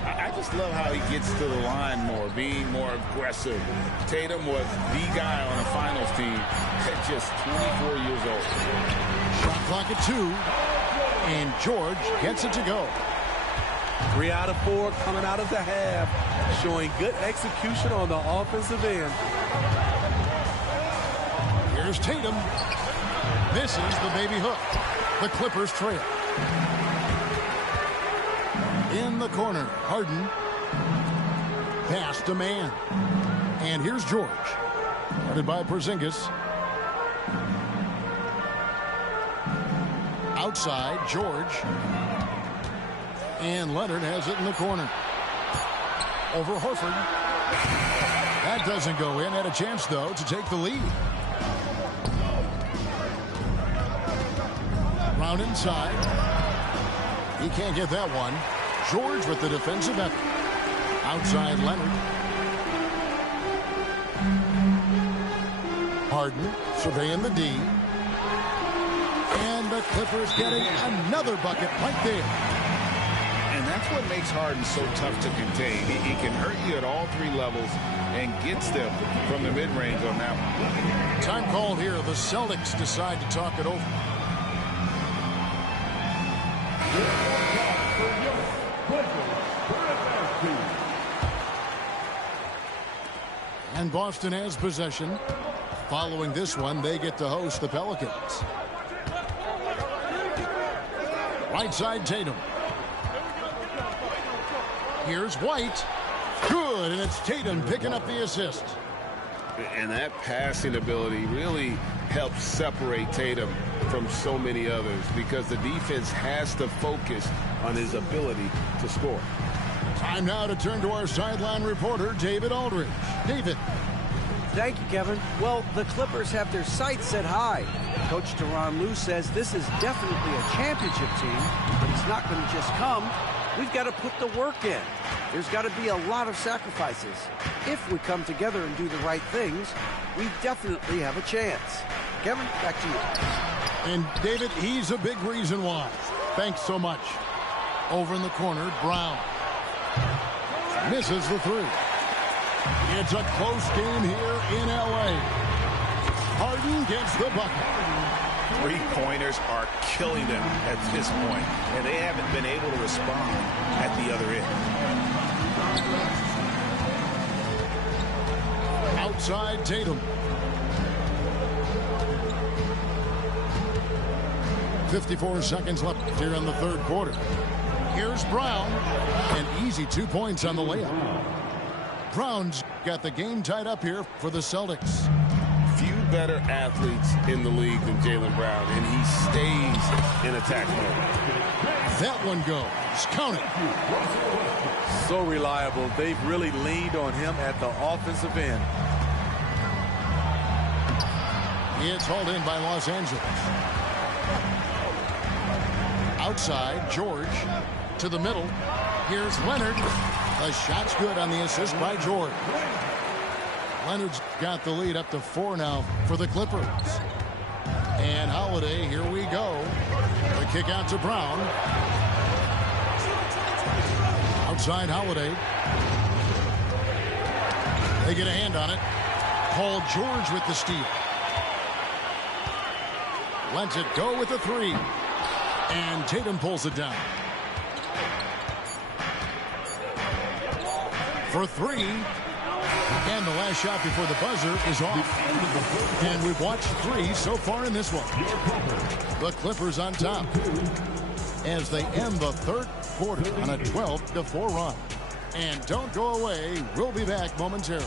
I just love how he gets to the line more, being more aggressive. Tatum was the guy on a finals team at just 24 years old. Shot clock at 2, and George gets it to go. 3 out of 4 coming out of the half, showing good execution on the offensive end. Here's Tatum. Misses the baby hook. The Clippers trail. In the corner, Harden. Pass to man. And here's George. Guarded by Porzingis. Outside, George. And Leonard has it in the corner. Over Horford. That doesn't go in. Had a chance, though, to take the lead. Round inside. He can't get that one. George with the defensive effort. Outside Leonard. Harden surveying the D. And the Clippers getting another bucket right there. And that's what makes Harden so tough to contain. He can hurt you at all 3 levels and gets them from the mid-range on that one. Time called here. The Celtics decide to talk it over. And Boston has possession. Following this one, they get to host the Pelicans. Right side, Tatum. Here's White. Good, and it's Tatum picking up the assist. And that passing ability really helps separate Tatum from so many others because the defense has to focus on his ability to score. Time now to turn to our sideline reporter, David Aldridge. David. Thank you, Kevin. Well, the Clippers have their sights set high. Coach Tyronn Lue says this is definitely a championship team, but it's not going to just come. We've got to put the work in. There's got to be a lot of sacrifices. If we come together and do the right things, we definitely have a chance. Kevin, back to you. And David, he's a big reason why. Thanks so much. Over in the corner, Brown. Misses the 3. It's a close game here in L.A. Harden gets the bucket. 3-pointers are killing them at this point, and they haven't been able to respond at the other end. Outside Tatum. 54 seconds left here in the 3rd quarter. Here's Brown. An easy 2 points on the layup. Brown's got the game tied up here for the Celtics. Few better athletes in the league than Jaylen Brown, and he stays in attack mode. That one goes. Count it. So reliable. They've really leaned on him at the offensive end. It's hauled in by Los Angeles. Outside, George to the middle. Here's Leonard. The shot's good on the assist by George. Leonard's got the lead up to 4 now for the Clippers. And Holiday, here we go. The kick out to Brown. Outside Holiday. They get a hand on it. Paul George with the steal. Lets it go with the 3. And Tatum pulls it down. For 3. And the last shot before the buzzer is off. And we've watched 3 so far in this one. The Clippers on top as they end the 3rd quarter on a 12-4 run. And don't go away. We'll be back momentarily.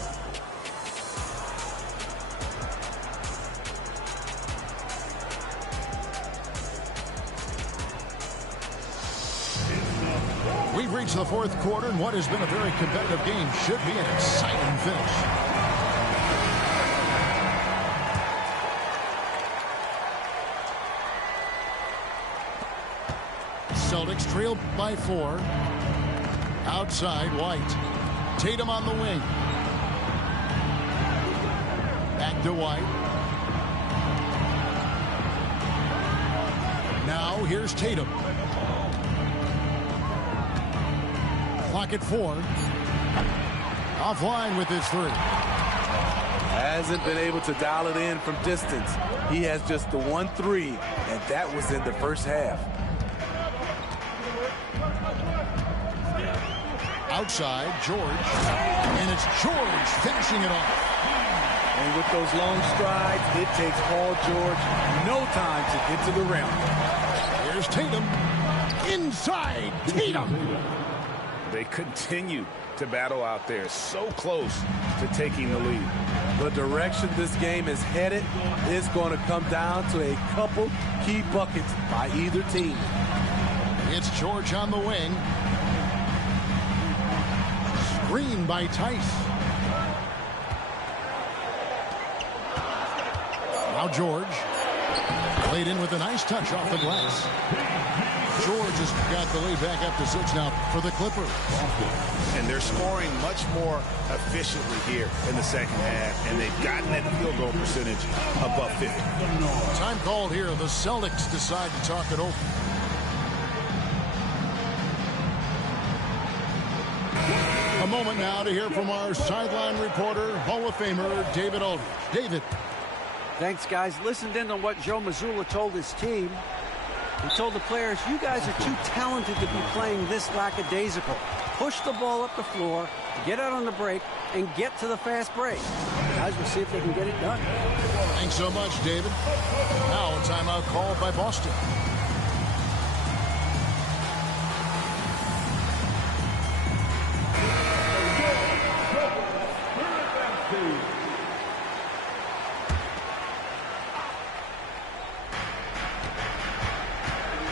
We've reached the 4th quarter, and what has been a very competitive game should be an exciting finish. Celtics trail by 4. Outside, White. Tatum on the wing. Dwight. Now here's Tatum. Clock at 4. Offline with his 3. Hasn't been able to dial it in from distance. He has just the 1 3, and that was in the first half. Outside, George. And it's George finishing it off. And with those long strides, it takes Paul George no time to get to the rim. Here's Tatum. Inside, Tatum. They continue to battle out there, so close to taking the lead. The direction this game is headed is going to come down to a couple key buckets by either team. It's George on the wing. Screen by Tice. Now George. Played in with a nice touch off the glass. George has got the lead back up to 6 now for the Clippers. And they're scoring much more efficiently here in the second half, and they've gotten that field goal percentage above 50. Time called here. The Celtics decide to talk it over. A moment now to hear from our sideline reporter, Hall of Famer David Aldridge. David. Thanks, guys. Listened in on what Joe Mazzulla told his team. He told the players, you guys are too talented to be playing this lackadaisical. Push the ball up the floor, get out on the break, and get to the fast break. Guys, we'll see if they can get it done. Thanks so much, David. Now a timeout called by Boston.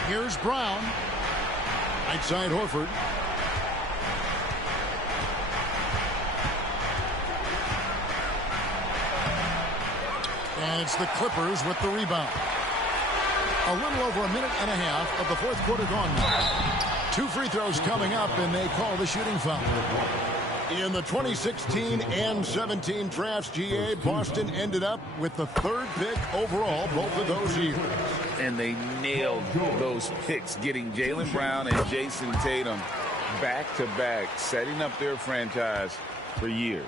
Here's Brown. Right side Horford. And it's the Clippers with the rebound. A little over a minute and a half of the fourth quarter gone now. 2 free throws coming up, and they call the shooting foul. In the 2016 and 17 drafts, GA, Boston ended up with the 3rd pick overall both of those years. And they nailed those picks, getting Jaylen Brown and Jason Tatum back-to-back, setting up their franchise for years.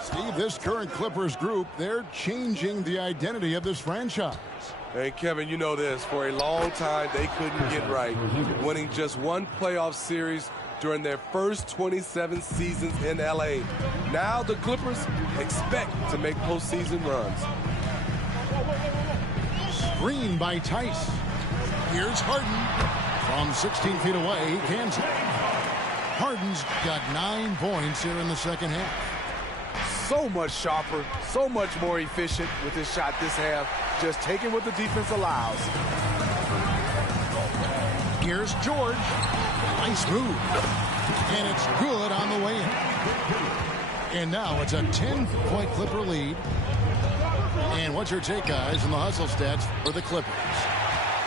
Steve, this current Clippers group, they're changing the identity of this franchise. Hey, Kevin, you know this. For a long time, they couldn't get right, winning just 1 playoff series during their first 27 seasons in L.A. Now the Clippers expect to make postseason runs. Screen by Tice. Here's Harden. From 16 feet away, he cans it. Harden's got 9 points here in the second half. So much sharper, so much more efficient with his shot this half. Just taking what the defense allows. Here's George. Nice move. And it's good on the way in. And now it's a 10-point Clipper lead. And what's your take, guys, on the hustle stats for the Clippers?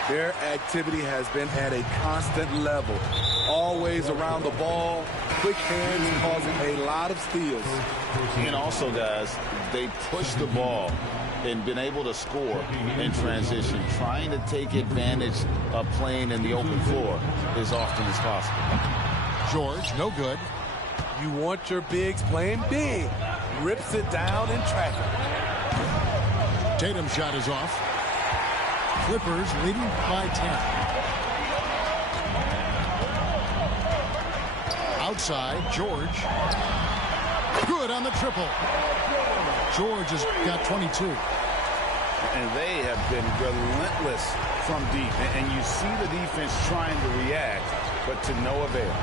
Their activity has been at a constant level. Always around the ball. Quick hands causing a lot of steals. And also, guys, they push the ball and been able to score in transition, trying to take advantage of playing in the open floor as often as possible. George, no good. You want your bigs playing big. Rips it down in traffic. Tatum's shot is off. Clippers leading by 10. Outside, George. Good on the triple. George has got 22. And they have been relentless from deep. And you see the defense trying to react, but to no avail.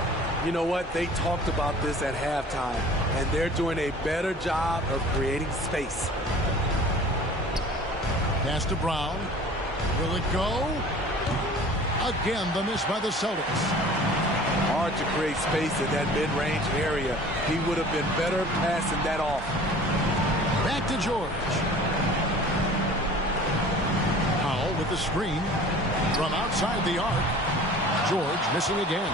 You know what? They talked about this at halftime, and they're doing a better job of creating space. Pass to Brown. Will it go? Again, the miss by the Celtics. Hard to create space in that mid-range area. He would have been better passing that off. Back to George. Powell with the screen from outside the arc. George missing again.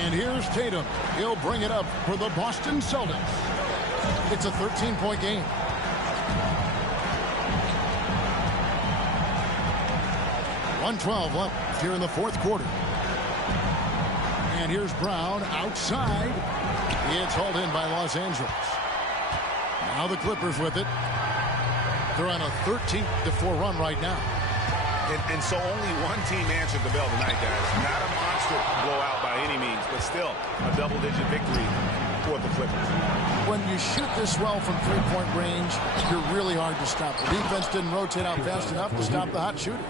And here's Tatum. He'll bring it up for the Boston Celtics. It's a 13-point game. 1:12 left here in the fourth quarter. And here's Brown outside. It's hauled in by Los Angeles. Now the Clippers with it. They're on a 13-4 run right now. And so only one team answered the bell tonight, guys. Not a monster blowout by any means, but still a double-digit victory for the Clippers. When you shoot this well from three-point range, you're really hard to stop. The defense didn't rotate out fast enough to stop the hot shooters.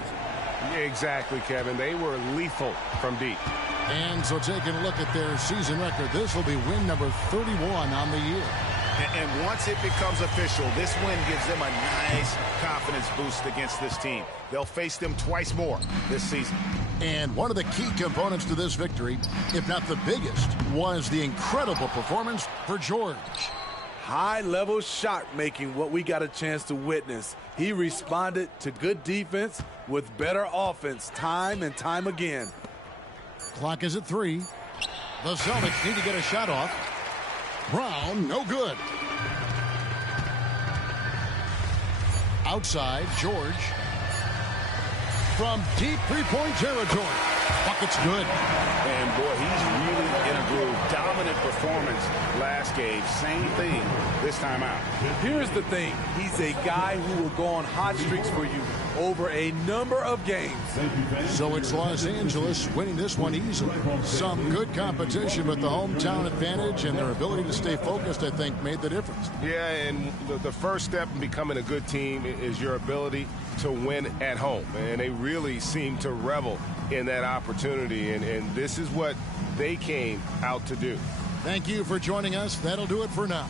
Exactly, Kevin. They were lethal from deep. And so taking a look at their season record, this will be win number 31 on the year. And once it becomes official, this win gives them a nice confidence boost against this team. They'll face them twice more this season. And one of the key components to this victory, if not the biggest, was the incredible performance for George. High-level shot making, what we got a chance to witness. He responded to good defense with better offense time and time again. Clock is at 3. The Celtics need to get a shot off. Brown, no good. Outside, George. From deep three-point territory. Bucket's good. And, boy, he's really in a groove. Dominant performance last game. Same thing this time out. Here's the thing. He's a guy who will go on hot streaks for you over a number of games. So it's Los Angeles winning this one easily. Some good competition, but the hometown advantage and their ability to stay focused, I think, made the difference. Yeah, and the first step in becoming a good team is your ability to win at home. And they really seem to revel in that opportunity, and this is what they came out to do. Thank you for joining us. That'll do it for now.